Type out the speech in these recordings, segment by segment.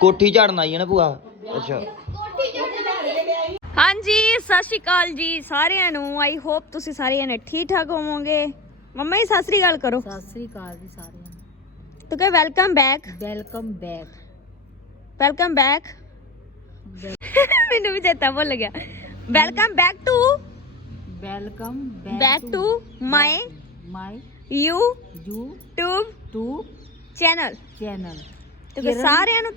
ਕੋਠੀ ਝਾੜਨ ਆਈ ਹੈ ਨਾ ਭੂਆ। ਅੱਛਾ। ਹਾਂਜੀ ਸਤਿ ਸ਼੍ਰੀ ਅਕਾਲ ਜੀ ਸਾਰਿਆਂ ਨੂੰ। ਆਈ ਹੋਪ ਤੁਸੀਂ ਸਾਰੇ ਜਣੇ ਠੀਕ ਠਾਕ ਹੋਵੋਗੇ। ਮੰਮਾ ਜੀ ਸਤਿ ਸ਼੍ਰੀ ਅਕਾਲ ਕਰੋ। ਸਤਿ ਸ੍ਰੀ ਅਕਾਲ ਜੀ ਸਾਰਿਆਂ ਨੂੰ। ਤੂੰ ਕਹੇ welcome back welcome back welcome back ਮੈਨੂੰ ਵੀ ਚੇਤਾ ਭੁੱਲ ਗਿਆ। Welcome back to welcome back to my my you YouTube to channel channel ਤੇ ਫਿਰ ਸਾਰਿਆਂ ਨੂੰ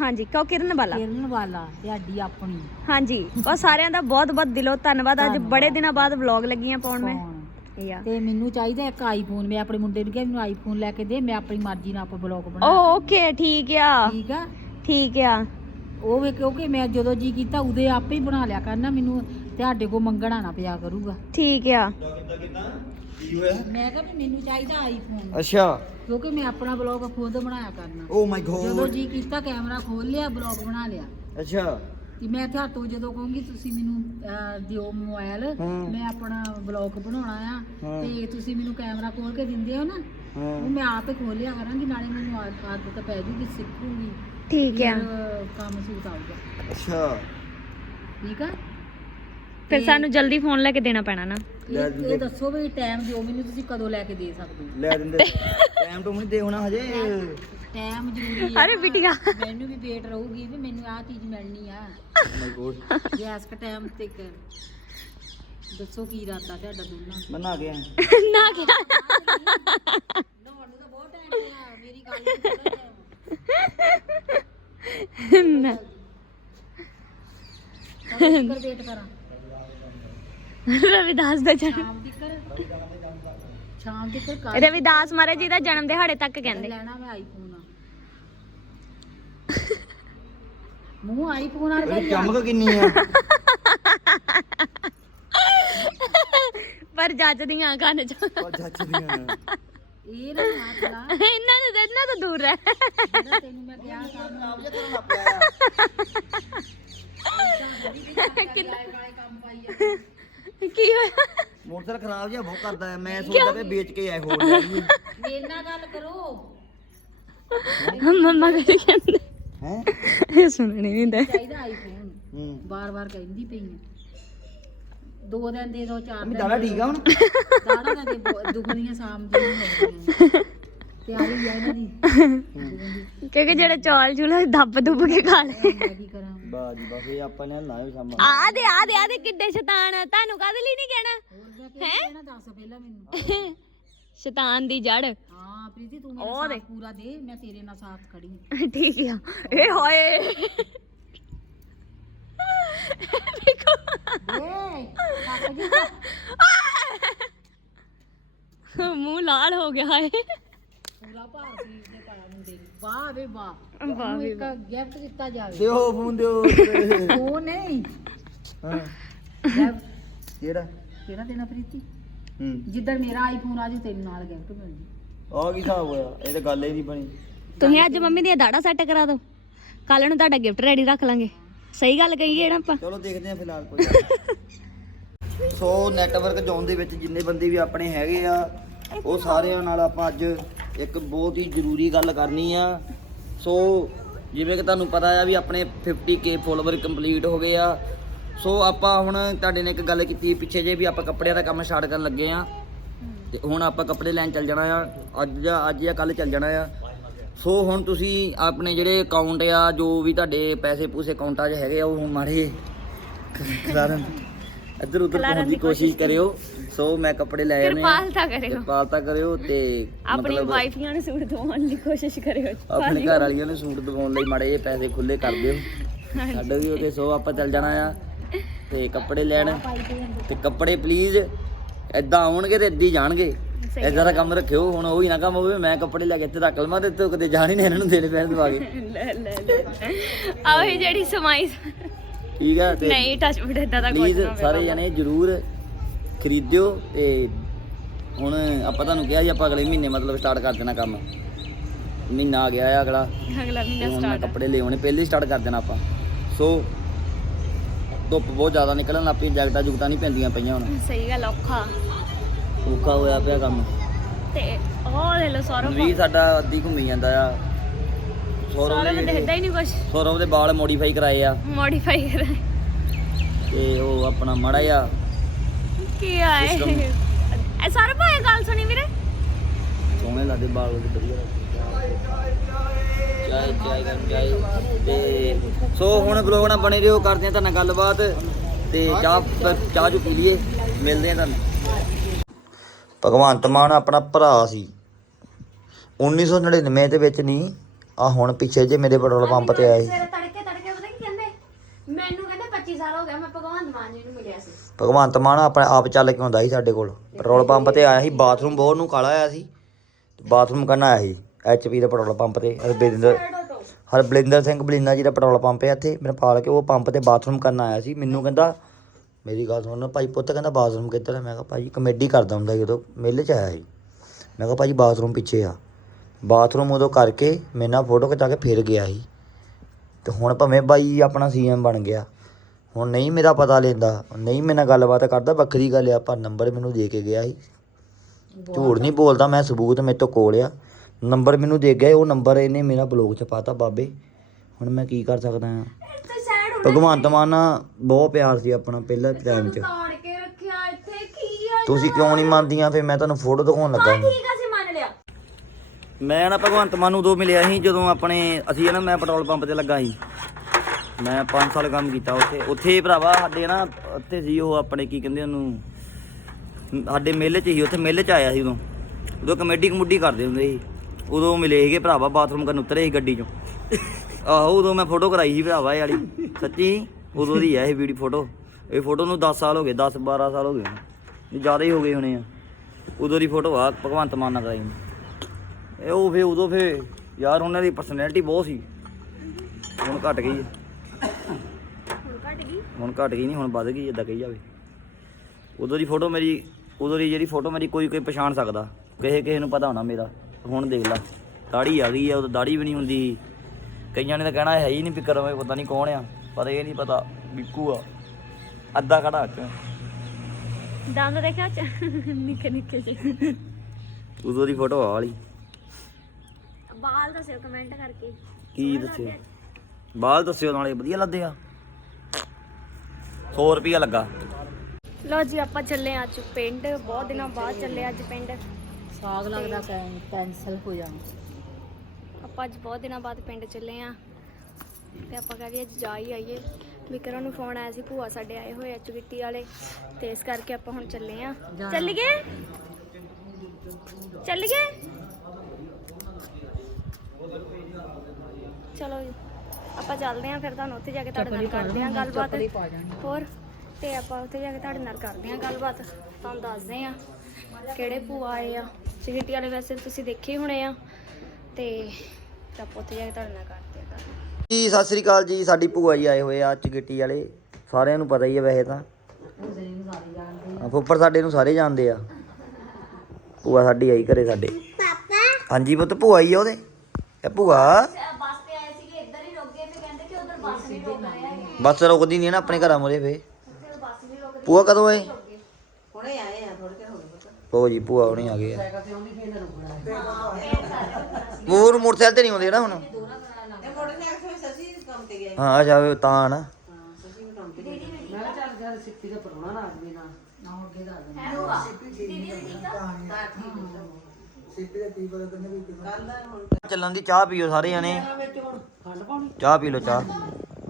ਹਾਂਜੀ ਕਹੋ ਕਿਰਨ ਵਾਲਾ। ਕਿਰਨ ਵਾਲਾ ਤੁਹਾਡੀ ਆਪਣੀ। ਹਾਂਜੀ ਕਹੋ ਸਾਰਿਆਂ ਦਾ ਬਹੁਤ ਬਹੁਤ ਦਿਲੋਂ ਧੰਨਵਾਦ। ਅੱਜ ਬੜੇ ਦਿਨਾਂ ਬਾਅਦ ਵਲੌਗ ਲੱਗੀਆਂ ਪਾਉਣ ਮੈਂ। ਫੋਨ ਇਹ ਆ। ਤੇ ਮੈਨੂੰ ਚਾਹੀਦਾ ਇੱਕ ਆਈਫੋਨ ਮੈਂ ਆਪਣੇ ਮੁੰਡੇ ਨੂੰ ਕਿਹਾ ਮੈਨੂੰ ਆਈਫੋਨ ਲੈ ਕੇ ਦੇ ਮੈਂ ਆਪਣੀ ਮਰਜ਼ੀ ਨਾਲ ਆਪ ਬਲੌਗ ਬਣਾ ਓ ਓਕੇ ਠੀਕ ਆ। ਠੀਕ ਆ? ਠੀਕ ਆ। ਉਹ ਵੀ ਕਿਉਂਕਿ ਮੈਂ ਜਦੋਂ ਜੀ ਕੀਤਾ ਉਹਦੇ ਆਪੇ ਹੀ ਬਣਾ ਲਿਆ ਕਰਨਾ ਮੈਨੂੰ। ਤੁਹਾਡੇ ਕੋ ਮੰਗਣਾ ਨਾ ਪਿਆ ਕਰੂਗਾ। ਠੀਕ ਆ। ਮੈਂ ਕਿਹਾ ਵੀ ਮੈਨੂੰ ਚਾਹੀਦਾ ਆਈਫੋਨ ਅੱਛਾ। ਕਿਉਂਕਿ ਮੈਂ ਆਪਣਾ ਬਲੌਗ ਖੁਦ ਬਣਾਇਆ ਕਰਨਾ। ਓ ਮਾਈ ਜਦੋਂ ਗੋਡ ਜੀ ਕੀਤਾ ਕੈਮਰਾ ਖੋਲ ਲਿਆ ਬਲੌਗ ਬਣਾ ਲਿਆ। ਅੱਛਾ। ਕਿ ਮੈਂ ਤੁਹਾਤੋਂ ਜਦੋਂ ਕਹੂੰਗੀ ਤੁਸੀਂ ਮੈਨੂੰ ਅਹ, ਦਿਓ ਮੋਬਾਈਲ ਹਾਂ। ਮੈਂ ਆਪਣਾ ਬਲੌਗ ਬਣਾਉਣਾ ਆ। ਹਾਂ। ਤੇ ਤੁਸੀਂ ਮੈਨੂੰ ਕੈਮਰਾ ਖੋਲ ਕੇ ਦਿੰਦੇ ਹੋ ਨਾ ਉਹ ਹਾਂ ਮੈਂ ਆਪ ਹੀ ਖੋਲਿਆ ਕਰਾਂਗੀ ਨਾਲੇ ਮੈਨੂੰ ਆ- ਆਦਤ ਪੈ ਜੂਗੀ ਸਿੱਖੂਗੀ। ਠੀਕ ਆ ਫਿਰ ਕੰਮ ਸੂਤ ਆਊਗਾ। ਅੱਛਾ। ਠੀਕ ਆ? ਫਿਰ ਸਾਨੂੰ ਜਲਦੀ ਫੋਨ ਲੈ ਕੇ ਦੇਣਾ ਪੈਣਾ ਨਾ। ਲੈ ਇਹ ਇਹ ਦੱਸੋ ਵੀ ਟਾਈਮ ਦਿਓ ਮੈਨੂੰ ਤੁਸੀਂ ਕਦੋਂ ਲੈ ਕੇ ਦੇ ਸਕਦੇ ਹੋ? ਲੈ ਦਿੰਦੇ ਟਾਈਮ ਤੋਂ ਨਹੀਂ ਦੇ ਹੋਣਾ ਹਜੇ। ਟਾਈਮ ਜ਼ਰੂਰੀ ਆ। ਅਰੇ ਬਿਟੀਆ। ਮੈਨੂੰ ਵੀ ਵੇਟ ਰਹੂਗੀ ਵੀ ਮੈਨੂੰ ਆਹ ਚੀਜ਼ ਮਿਲਣੀ ਆ। ਮਾਈ ਗੋਡ ਗੈਸ ਕ ਟਾਈਮ ਤੇ ਕ- ਦੱਸੋ ਕੀ ਇਰਾਦਾ ਤੁਹਾਡਾ ਦੋਨਾਂ ਦਾ? ਮੈਂ ਨਾ ਗਿਆ ਨਾ ਕਿਹਾ ਨਹਾਉਣ ਨੂੰ ਤਾਂ ਬਹੁਤ ਟਾਈਮ ਪਿਆ ਮੇਰੀ ਗੱਲ ਨੂੰ ਥੋੜ੍ਹਾ time ਨਾ। ਕਦੋਂ ਤੱਕ ਵੇਟ ਕਰਾਂ। ਰਵਿਦਾਸ ਦਾ ਜਨਮ। ਸ਼ਾਮ ਤੱਕ ਸ਼ਾਮ ਤੱਕ ਕਰ ਰਵਿਦਾਸ ਮਹਾਰਾਜ ਜੀ ਦਾ ਜਨਮ ਦਿਹਾੜੇ ਤੱਕ ਕਹਿੰਦੇ। ਲੈਣਾ ਮੈਂ ਆਈਫੋਨ ਮੂੰਹ ਆਈਫੋਨ ਆ। ਚਮਕ ਕਿੰਨੀ ਆ? ਪਰ ਜੱਜਦੀਆਂ ਕੰਨ ਚ। ਉਹ ਜੱਜਦੀਆਂ ਇਹ ਨਾ ਹੱਥ ਲਾ ਇਹਨਾਂ ਨੂੰ ਤਾਂ ਇਹਨਾਂ ਤੋਂ ਦੂਰ ਰਹਿ। ਜਿਹੜਾ ਤੈਨੂੰ ਮੈਂ ਕਿਹਾ ਕੰਮ ਕਿੰਨਾ ਵਾਲੇ ਕੰਮ ਪਾਈ ਆ। ਕੀ ਹੋਇਆ? ਮੋਟਰਸਾਈਕਲ ਖਰਾਬ ਜਿਹਾ ਬਹੁਤ ਕਰਦਾ ਹੈ। ਮੈਂ ਸੋਚਦਾ ਵੀ ਵੇਚ ਕੇ ਆਏ ਹੋਰ ਲੈ ਲਈਏ ਮੇਰੇ ਨਾਲ ਗੱਲ ਕਰੋ। ਮੰਮਾ ਕਹੇ ਕਹਿੰਦੇ ਹੈ? ਇਹ ਸੁਣਨੇ ਨਹੀਂ ਹੁੰਦਾ ਚਾਹੀਦਾ ਆਈਫੋਨ ਹੂੰ। ਬਾਰ-ਬਾਰ ਕਹਿੰਦੀ ਪਈ ਆ। ਦੋ ਦਿਨ ਦੇ ਦੋ ਚਾਰ ਦਿਨ ਦਾੜਾ ਠੀਕ ਆ ਹੁਣ? ਦਾੜਾ ਦਾ ਦੁਖਦੀਆਂ ਸ਼ਾਮ ਦੀ ਨੂੰ ਲੱਗਦੀਆਂ ਤਿਆਰੀ ਆ ਇਹਨਾਂ ਦੀ। ਕਿਉਂਕਿ ਜਿਹੜੇ ਚੌਲ ਚੂਲੇ ਦੱਬ ਦੁੱਬ ਕੇ ਖਾ ਲਏ। ਮੈਂ ਕੀ ਕਰਾਂ? ਫੇ ਆਪਾਂ ਨੇ ਲਾਇਆ ਸਾਮਾ ਆ ਦੇ ਆ ਦੇ ਆ ਦੇ ਕਿੱਡੇ ਸ਼ੈਤਾਨ ਆ। ਤੁਹਾਨੂੰ ਕਾਹਦੇ ਲਈ ਨਹੀਂ ਕਹਿਣਾ? ਹੋਰ ਮੈਂ ਕੀ ਕਹਿਣਾ? ਦੱਸ ਪਹਿਲਾਂ ਮੈਨੂੰ। ਸ਼ੈਤਾਨ ਦੀ ਜੜ। ਹਾਂ ਪ੍ਰੀਤੀ ਤੂੰ ਮੇਰਾ। ਸਾਥ ਪੂਰਾ ਦੇ। ਮੈਂ ਤੇਰੇ ਨਾਲ ਸਾਥ ਖੜੀ ਹਾਂ। ਠੀਕ ਆ। ਏ ਹੋਏ। ਦੇਖੋ। ਏ ਕੱਟ ਗਈ ਮੂੰਹ ਲਾਲ ਹੋ ਗਿਆ ਹੈ ਪੂਰਾ ਭਾਰ ਸਰੀਰ ਤੇ ਪਾਇਆ ਮੁੰਡੇ ਨੇ। ਵਾਹ ਵੇ ਵਾਹ। ਵਾਹ ਨੂੰ ਇੱਕ ਗਿਫਟ ਦਿੱਤਾ ਜਾਵੇ। ਦਿਓ ਫੋਨ ਦਿਓ। ਉਹ ਨਹੀਂ। ਹਾਂ। Gift ਕਿਹੜਾ? ਕਿਹੜਾ ਦੇਣਾ ਪ੍ਰੀਤੀ? ਹੂੰ। ਜਿੱਦਣ ਮੇਰਾ ਆਈਫੋਨ ਆ ਜੂ ਤੈਨੂੰ ਨਾਲ ਗਿਫਟ ਮਿਲਣੀ ਆ ਕੀ ਹਿਸਾਬ ਹੋਇਆ? ਇਹ ਤਾਂ ਗੱਲ ਹੀ ਨਹੀਂ ਬਣੀ। ਤੁਸੀਂ ਅੱਜ ਮੰਮੀ ਦੀਆਂ ਦਾੜਾ ਸੈੱਟ ਕਰਾ ਦਿਓ। ਕੱਲ ਨੂੰ ਤੁਹਾਡਾ ਗਿਫਟ ਰੈਡੀ ਰੱਖ ਲਾਂਗੇ। ਸਹੀ ਗੱਲ ਕਹੀਏ ਨਾ ਆਪਾਂ। ਚਲੋ ਦੇਖਦੇ ਹਾਂ ਫਿਲਹਾਲ ਕੋਈ ਸੋ ਨੈਟਵਰਕ ਜ਼ੋਨ ਦੇ ਵਿੱਚ ਜਿੰਨੇ ਬੰਦੇ ਵੀ ਆਪਣੇ ਹੈਗੇ ਆ ਉਹ ਸਾਰਿਆਂ ਨਾਲ ਆਪਾਂ ਅੱਜ ਇੱਕ ਬਹੁਤ ਹੀ ਜ਼ਰੂਰੀ ਗੱਲ ਕਰਨੀ ਆ। ਸੋ ਜਿਵੇਂ ਕਿ ਤੁਹਾਨੂੰ ਪਤਾ ਆ ਵੀ ਆਪਣੇ 50k ਫੋਲੋਵਰ ਕੰਪਲੀਟ ਹੋ ਗਏ ਆ। ਸੋ ਆਪਾਂ ਹੁਣ ਤੁਹਾਡੇ ਨੇ ਇੱਕ ਗੱਲ ਕੀਤੀ ਪਿੱਛੇ ਜੇ ਵੀ ਆਪਾਂ ਕੱਪੜਿਆਂ ਦਾ ਕੰਮ ਸਟਾਰਟ ਕਰਨ ਲੱਗੇ ਆ। ਤੇ ਹੁਣ ਆਪਾਂ ਕੱਪੜੇ ਲੈਣ ਚੱਲ ਜਾਣਾ ਆ। ਅੱਜ ਜਾਂ ਅੱਜ ਜਾਂ ਕੱਲ ਚੱਲ ਜਾਣਾ ਆ। ਸੋ ਹੁਣ ਤੁਸੀਂ ਆਪਣੇ ਜਿਹੜੇ ਅਕਾਊਂਟ ਆ, ਜੋ ਵੀ ਤੁਹਾਡੇ ਪੈਸੇ ਪੂਸੇ ਅਕਾਊਂਟਾਂ 'ਚ ਹੈਗੇ ਆ, ਉਹ ਹੁਣ ਮਾੜੇ ਕਾਰਨ ਇੱਧਰ ਉੱਧਰ ਪਾਉਣ ਦੀ ਕੋਸ਼ਿਸ਼ ਕਰਿਓ। ਸੋ ਮੈਂ ਕੱਪੜੇ ਲੈ ਆਨੇ ਆ ਕਿਰਪਾਲਤਾ ਕਰਿਓ। ਕਿਰਪਾਲਤਾ ਕਰਿਓ ਤੇ ਆਪਣੀ ਮਤਲਬ ਵਾਈਫੀਆਂ ਨੂੰ ਸੂਟ ਦਵਾਉਣ ਦੀ ਕੋਸ਼ਿਸ਼ ਕਰਿਓ। ਆਪਣੇ ਘਰ ਵਾਲੀਆਂ ਨੂੰ ਸੂਟ ਦਿਵਾਉਣ ਲਈ ਮਾੜੇ ਜਿਹੇ ਪੈਸੇ ਖੁੱਲੇ ਕਰ ਦਿਓ। ਸਾਡੇ ਵੀ ਉਹਦੇ ਸੋ ਆਪਾਂ ਚੱਲ ਜਾਣਾ ਆ। ਤੇ ਕੱਪੜੇ ਲੈਣ। ਤੇ ਕੱਪੜੇ ਪਲੀਜ਼ ਐਦਾਂ ਆਉਣਗੇ ਤੇ ਏਦਾਂ ਹੀ ਜਾਣਗੇ। ਐਦਾਂ ਦਾ ਕੰਮ ਰੱਖਿਓ ਹੁਣ ਉਹ ਹੀ ਨਾ ਕੰਮ ਹੋਵੇ ਮੈਂ ਕੱਪੜੇ ਲੈ ਕੇ ਇੱਥੇ ਰੱਖ ਲਵਾਂ ਤੇ ਤੂੰ ਕਿਤੇ ਜਾਣ ਹੀ ਨਹੀਂ ਇਹਨਾਂ ਨੂੰ ਦੇਣੇ ਪੈਣ ਦਵਾ ਕੇ। ਲੈ ਲੈ ਲੈ। ਆਹ ਜਿਹੜੀ ਸਮਾਈ ਠੀਕ ਆ ਤੇ ਨਹੀਂ ਟੱਚ ਬੁੱਟ ਇਦਾਂ ਦਾ ਕੁਝ ਪਲੀਜ਼ ਨਾ ਸਾਰੇ ਜਣੇ ਜਰੂਰ ਖਰੀਦਿਓ ਤੇ ਹੁਣ ਆਪਾਂ ਤੁਹਾਨੂੰ ਕਿਹਾ ਜੀ ਆਪਾਂ ਅਗਲੇ ਮਹੀਨੇ ਮਤਲਬ ਸਟਾਰਟ ਕਰ ਦੇਣਾ ਕੰਮ। ਮਹੀਨਾ ਆ ਗਿਆ ਆ ਅਗਲਾ। ਅਗਲਾ ਤੇ ਮਹੀਨਾ ਹੁਣ ਮੈਂ ਸਟਾਰਟ ਕੱਪੜੇ ਲਿਆਉਣੇ ਪਹਿਲੇ ਸਟਾਰਟ ਕਰ ਦੇਣਾ ਆਪਾਂ। ਸੋ ਧੁੱਪ ਬਹੁਤ ਜ਼ਿਆਦਾ ਨਿਕਲਣ ਲੱਗ ਪਈ ਜੈਕਟਾਂ ਜੁਗਟਾਂ ਨਹੀਂ ਪੈਂਦੀਆਂ ਪਈਆਂ ਹੁਣ। ਸਹੀ ਗੱਲ ਔਖਾ। ਔਖਾ ਹੋਇਆ ਪਿਆ ਕੰਮ। ਤੇ ਉਹ ਲੈ ਲੋ ਸਾਰਾ ਵੀ ਸਾਡਾ ਅੱਧੀ ਘੁੰਮੀ ਜਾਂਦਾ ਆ। ਸੌਰਵ ਸਾਰਾ ਦੇ ਦੇਖਦਾ ਹੀ ਨਹੀਂ ਕੁਝ ਸੌਰਵ ਦੇ ਵਾਲ ਮੋਡੀਫਾਈ ਕਰਾਏ ਆ। ਮੋਡੀਫਾਈ ਕਰ ਤੇ ਉਹ ਆਪਣਾ ਮਾੜਾ ਜਿਹਾ ਕੀ ਆਏ System। ਇਹ ਸਾਰੇ ਭਾਈ ਗੱਲ ਸੁਣੀ ਵੀਰੇ। ਸੋਹਣੇ ਲੱਗਦੇ ਵਾਲ ਉਹਦੇ ਵਧੀਆ ਚਾਹ ਚਾਹ ਗਰਮ ਚਾਹ ਤੇ ਸੋ ਹੁਣ ਬਲੌਗ ਨਾਲ ਬਣੇ ਰਹੋ ਕਰਦੇ ਆ ਤੁਹਾਡੇ ਨਾਲ ਗੱਲਬਾਤ। ਤੇ ਚਾਹ ਚਾਹ ਚੁ ਪੀ ਲਈਏ। ਮਿਲਦੇ ਆ ਤੁਹਾਨੂੰ। ਭਗਵੰਤ ਮਾਨ ਆਪਣਾ ਭਰਾ ਸੀ। 1999 ਦੇ ਵਿੱਚ ਨਹੀਂ ਆ ਹੁਣ ਪਿੱਛੇ ਜੇ ਮੇਰੇ ਪੈਟਰੋਲ ਪੰਪ ਤੇ ਆਇਆ ਸੀ ਸਵੇਰੇ ਤੜਕੇ ਤੜਕੇ ਪਤਾ ਕੀ ਕਹਿੰਦੇ? ਮੈਨੂੰ ਕਹਿੰਦੇ 25 ਸਾਲ ਹੋ ਗਿਆ ਮੈਂ ਭਗਵੰਤ ਮਾਨ ਜੀ ਨੂੰ ਮਿਲਿਆ ਸੀ। ਭਗਵੰਤ ਮਾਨ ਆਪਣਾ ਆਪ ਚੱਲ ਕੇ ਆਉਂਦਾ ਸੀ ਸਾਡੇ ਕੋਲ। ਪੈਟਰੋਲ ਪੰਪ ਤੇ ਆਇਆ ਸੀ ਬਾਥਰੂਮ ਬਹੁਤ ਨੂੰ ਕਾਲਾ ਆਇਆ ਸੀ। ਬਾਥਰੂਮ ਕਰਨ ਆਇਆ ਸੀ ਐਚਪੀ ਦੇ ਪੈਟਰੋਲ ਪੰਪ ਤੇ ਹਰਬਿੰਦਰ ਹਰਬਲਿੰਦਰ ਸਿੰਘ ਬਲੀਨਾ ਜੀ ਦਾ ਪੈਟਰੋਲ ਪੰਪ ਹੈ ਇੱਥੇ। ਮੇਰੇ ਪਾਲ ਕੇ ਉਹ ਪੰਪ ਤੇ ਬਾਥਰੂਮ ਕਰਨ ਆਇਆ ਸੀ। ਮੈਨੂੰ ਕਹਿੰਦਾ ਮੇਰੀ ਗੱਲ ਸੁਣ ਭਾਈ ਪੁੱਤ ਕਹਿੰਦਾ ਬਾਥਰੂਮ ਕਿੱਧਰ ਹੈ ਮੈਂ ਕਿਹਾ ਭਾਈ ਕਮੇਡੀ ਕਰਦਾ ਹੁੰਦਾ ਉਦੋਂ ਮੇਲੇ 'ਚ ਆਇਆ ਸੀ। ਮੈਂ ਕਿਹਾ ਭਾਜੀ ਬਾਥਰੂਮ ਪਿੱਛੇ ਆ। ਬਾਥਰੂਮ ਉਦੋਂ ਕਰਕੇ ਮੇਰੇ ਨਾਲ ਫੋਟੋ ਖਿਚਾ ਕੇ ਫਿਰ ਗਿਆ ਸੀ। ਤੇ ਹੁਣ ਭਾਵੇਂ ਬਾਈ ਆਪਣਾ ਸੀਐਮ ਬਣ ਗਿਆ ਹੁਣ ਨਹੀਂ ਮੇਰਾ ਪਤਾ ਲੈਂਦਾ ਨਹੀਂ ਮੇਰੇ ਨਾਲ ਗੱਲਬਾਤ ਕਰਦਾ ਵੱਖਰੀ ਗੱਲ ਆ ਪਰ ਨੰਬਰ ਮੈਨੂੰ ਦੇ ਕੇ ਗਿਆ ਸੀ। ਝੂਠ ਨਹੀਂ ਬੋਲਦਾ ਮੈਂ ਸਬੂਤ ਮੇਰੇ ਤੋਂ ਕੋਲ ਆ। ਨੰਬਰ ਮੈਨੂੰ ਦੇ ਗਿਆ ਉਹ ਨੰਬਰ ਇਹਨੇ ਮੇਰਾ ਬਲੌਗ 'ਚ ਪਾਤਾ ਬਾਬੇ। ਹੁਣ ਮੈਂ ਕੀ ਕਰ ਸਕਦਾ ਹਾਂ? ਭਗਵੰਤ ਮਾਨ ਨਾਲ ਬਹੁਤ ਪਿਆਰ ਸੀ ਆਪਣਾ ਪਹਿਲਾ ਟਾਈਮ 'ਚ। ਤੁਸੀਂ ਕਿਉਂ ਨਹੀਂ ਮੰਨਦੀਆਂ? ਫੇ ਮੈਂ ਤੁਹਾਨੂੰ ਫੋਟੋ ਦਿਖਾਉਣ ਲੱਗਾ ਠੀਕ ਆ ਲਿਆ ਮੈਂ ਨਾ ਭਗਵੰਤ ਮਾਨ ਨੂੰ ਉਦੋਂ ਮਿਲਿਆ ਸੀ ਜਦੋਂ ਆਪਣੇ, ਅਸੀਂ ਨਾ, ਮੈਂ ਪੈਟਰੋਲ ਪੰਪ ਤੇ ਲੱਗਾ ਸੀ। ਮੈਂ 5 ਸਾਲ ਕੰਮ ਕੀਤਾ ਉੱਥੇ। ਉੱਥੇ ਭਰਾਵਾ ਸਾਡੇ ਨਾ, ਉੱਥੇ ਸੀ ਉਹ ਆਪਣੇ, ਕੀ ਕਹਿੰਦੇ ਉਹਨੂੰ, ਸਾਡੇ ਮੇਲੇ 'ਚ ਸੀ, ਉੱਥੇ ਮੇਲੇ 'ਚ ਆਇਆ ਸੀ ਉਦੋਂ। ਉਦੋਂ ਕਮੇਡੀ ਕਮੁੱਡੀ ਕਰਦੇ ਹੁੰਦੇ ਸੀ। ਉਦੋਂ ਮਿਲੇ ਸੀਗੇ ਭਰਾਵਾ, ਬਾਥਰੂਮ ਕਰਨ ਉਤਰੇ ਸੀ ਗੱਡੀ 'ਚੋਂ। ਆਹੋ, ਉਦੋਂ ਮੈਂ ਫੋਟੋ ਕਰਾਈ ਸੀ ਭਰਾਵਾ ਇਹ ਵਾਲੀ। ਸੱਚੀ, ਉਦੋਂ ਦੀ ਹੈ ਇਹ ਵੀਡੀਓ ਫੋਟੋ। ਇਹ ਫੋਟੋ ਨੂੰ 10 ਸਾਲ ਹੋ ਗਏ 10 12 ਸਾਲ ਹੋ ਗਏ। ਜ਼ਿਆਦਾ ਹੀ ਹੋ ਗਏ ਹੋਣੇ ਆ। ਉਦੋਂ ਦੀ ਫੋਟੋ ਆ, ਭਗਵੰਤ ਮਾਨ ਨਾਲ ਕਰਾਈ। ਇਹ ਉਹ ਫੇ ਉਦੋਂ ਫੇ ਯਾਰ ਉਹਨਾਂ ਦੀ ਪਰਸਨੈਲਿਟੀ ਬਹੁਤ ਸੀ। ਹੁਣ ਘਟ ਗਈ ਹੈ। ਹੁਣ ਘਟ ਗਈ? ਹੁਣ ਘਟ ਗਈ ਨਹੀਂ ਹੁਣ ਵੱਧ ਗਈ ਇਦਾਂ ਕਹੀ ਜਾਵੇ। ਉਦੋਂ ਦੀ ਫੋਟੋ ਮੇਰੀ ਉਦੋਂ ਦੀ ਜਿਹੜੀ ਫੋਟੋ ਮੇਰੀ ਕੋਈ ਕੋਈ ਪਛਾਣ ਸਕਦਾ। ਕਿਸੇ ਕਿਸੇ ਨੂੰ ਪਤਾ ਹੋਣਾ ਮੇਰਾ। ਹੁਣ ਦੇਖ ਲੈ ਦਾੜੀ ਆ ਗਈ ਆ ਉਦੋਂ ਦਾੜੀ ਵੀ ਨਹੀਂ ਹੁੰਦੀ। ਕਈਆਂ ਨੇ ਤਾਂ ਕਹਿਣਾ ਹੈ ਹੀ ਨਹੀਂ ਹੋਵੇ ਪਤਾ ਨਹੀਂ ਕੌਣ ਆ। ਪਰ ਇਹ ਨਹੀਂ ਪਤਾ ਬਿੱਕੂ ਆ। ਅੱਧਾ ਖੜਾ ਹੱਥ। ਦੰਦ ਦੇਖਿਆ ਚ? ਨਿੱਕੇ ਨਿੱਕੇ ਜਿਹੇ। ਉਦੋਂ ਦੀ ਫੋਟੋ ਆ ਵਾਲੀ। ਬਾਲ ਦੱਸਿਓ ਕਮੈਂਟ ਕਰਕੇ। ਕੀ ਦੱਸਿਓ? ਬਾਲ ਦੱਸਿਓ ਨਾਲੇ ਵਧੀਆ ਲੱਗਦੇ ਆ। 100 ਰੁਪਿਆ ਲੱਗਾ। ਲੋ ਜੀ ਆਪਾਂ ਚੱਲੇ ਅੱਜ ਪਿੰਡ। ਬਹੁਤ ਦਿਨਾਂ ਬਾਅਦ ਚੱਲੇ ਅੱਜ ਪਿੰਡ। ਸਾਗ ਲੱਗਦਾ ਕੈਂਸਲ ਹੋ ਜਾਣਾ। ਆਪਾਂ ਅੱਜ ਬਹੁਤ ਦਿਨਾਂ ਬਾਅਦ ਪਿੰਡ ਚੱਲੇ ਆ। ਤੇ ਆਪਾਂ ਕਹਿੰਦੇ ਅੱਜ ਜਾ ਹੀ ਆਈਏ। ਵਿਕਰਮ ਨੂੰ ਫੋਨ ਆਇਆ ਸੀ ਭੂਆ ਸਾਡੇ ਆਏ ਹੋਏ ਆ ਚੁਗਿੱਟੀ ਵਾਲੇ। ਤੇ ਇਸ ਕਰਕੇ ਆਪਾਂ ਹੁਣ ਚੱਲੇ ਆ। ਚੱਲ ਗਏ ਚੱਲ ਗਏ ਚਲੋ ਜੀ ਆਪਾਂ ਚੱਲਦੇ ਆ ਫਿਰ ਤੁਹਾਨੂੰ ਉੱਥੇ ਜਾ ਕੇ ਤੁਹਾਡੇ ਨਾਲ ਕਰਦੇ ਆ ਗੱਲਬਾਤ। ਹੋਰ ਤੇ ਆਪਾਂ ਉੱਥੇ ਜਾ ਕੇ ਤੁਹਾਡੇ ਨਾਲ ਕਰਦੇ ਆ ਗੱਲਬਾਤ। ਤੁਹਾਨੂੰ ਦੱਸਦੇ ਆ ਕਿਹੜੇ ਭੂਆ ਆਏ ਆ। ਚਿਗਟੀ ਵਾਲੇ ਵੈਸੇ ਤੁਸੀਂ ਦੇਖੇ ਹੋਣੇ ਆ। ਤੇ ਤੇ ਆਪਾਂ ਉੱਥੇ ਜਾ ਕੇ ਤੁਹਾਡੇ ਨਾਲ ਕਰਦੇ ਆ ਜੀ ਸਤਿ ਸ੍ਰੀ ਅਕਾਲ ਜੀ ਸਾਡੀ ਭੂਆ ਜੀ ਆਏ ਹੋਏ ਆ ਚਗਿੱਟੀ ਵਾਲੇ। ਸਾਰਿਆਂ ਨੂੰ ਪਤਾ ਹੀ ਹੈ ਵੈਸੇ ਤਾਂ। ਹਾਂ, ਫੁੱਫੜ ਸਾਡੇ ਨੂੰ ਸਾਰੇ ਜਾਣਦੇ ਆ। ਭੂਆ ਸਾਡੀ ਆਈ ਘਰੇ ਸਾਡੇ। ਪਾਪਾ ਹਾਂਜੀ ਪੁੱਤ ਭੂਆ ਹੀ ਆ ਉਹਦੇ। ਇਹ ਭੂਆ ਬੱਸ ਤੇ ਆਏ ਸੀਗੇ ਇੱਧਰ ਹੀ ਰੁਕ ਗਏ ਤੇ ਕਹਿੰਦੇ ਕਿ ਉਧਰ ਬੱਸ ਰੁਕਦੀ ਨਹੀਂ। ਨਾ ਆਪਣੇ ਘਰਾਂ ਮੂਹਰੇ ਫੇ ਭੂਆ ਕਦੋਂ ਆਏ? ਹੁਣੇ ਆਏ ਆ ਥੋੜੇ ਦਿਨ ਹੋ ਗਏ ਉਹ ਜੀ ਭੂਆ ਹੁਣੇ ਆ ਗਏ ਆ। ਸਾਈਕਲ ਤੇ ਫੇਰ ਰੁਕਣਾ ਮੂਰ ਮੋਟਰਸਾਈਕਲ ਤੇ ਨਹੀਂ ਆਉਂਦੇ ਨਾ ਹੁਣ? ਇਹ ਮੋਟਰਸਾਈਕਲ ਤੇ ਸਸੀ ਕੰਮ ਤੇ ਗਿਆ ਹਾਂ ਆ ਜਾਵੇ ਤਾਂ ਨਾ। ਸਸੀ ਵੀ ਕੰਮ ਤੇ ਗਿਆ ਮੈਂ ਕਿਹਾ ਚੱਲ ਜਦ ਸਿੱਪੀ ਦਾ ਪਰੋਣਾ ਨਾ ਆਦਮੀ ਨਾ। ਨਾ ਅੱਗੇ ਦਾ ਹੈ ਭੂਆ? ਦੀਦੀ ਵੀ ਠੀਕ ਆ? ਚੱਲਣ ਦੀ ਚਾਹ ਪੀਓ ਸਾਰੇ ਜਣੇ। ਚਾਹ ਪੀ ਲਓ ਚਾਹ।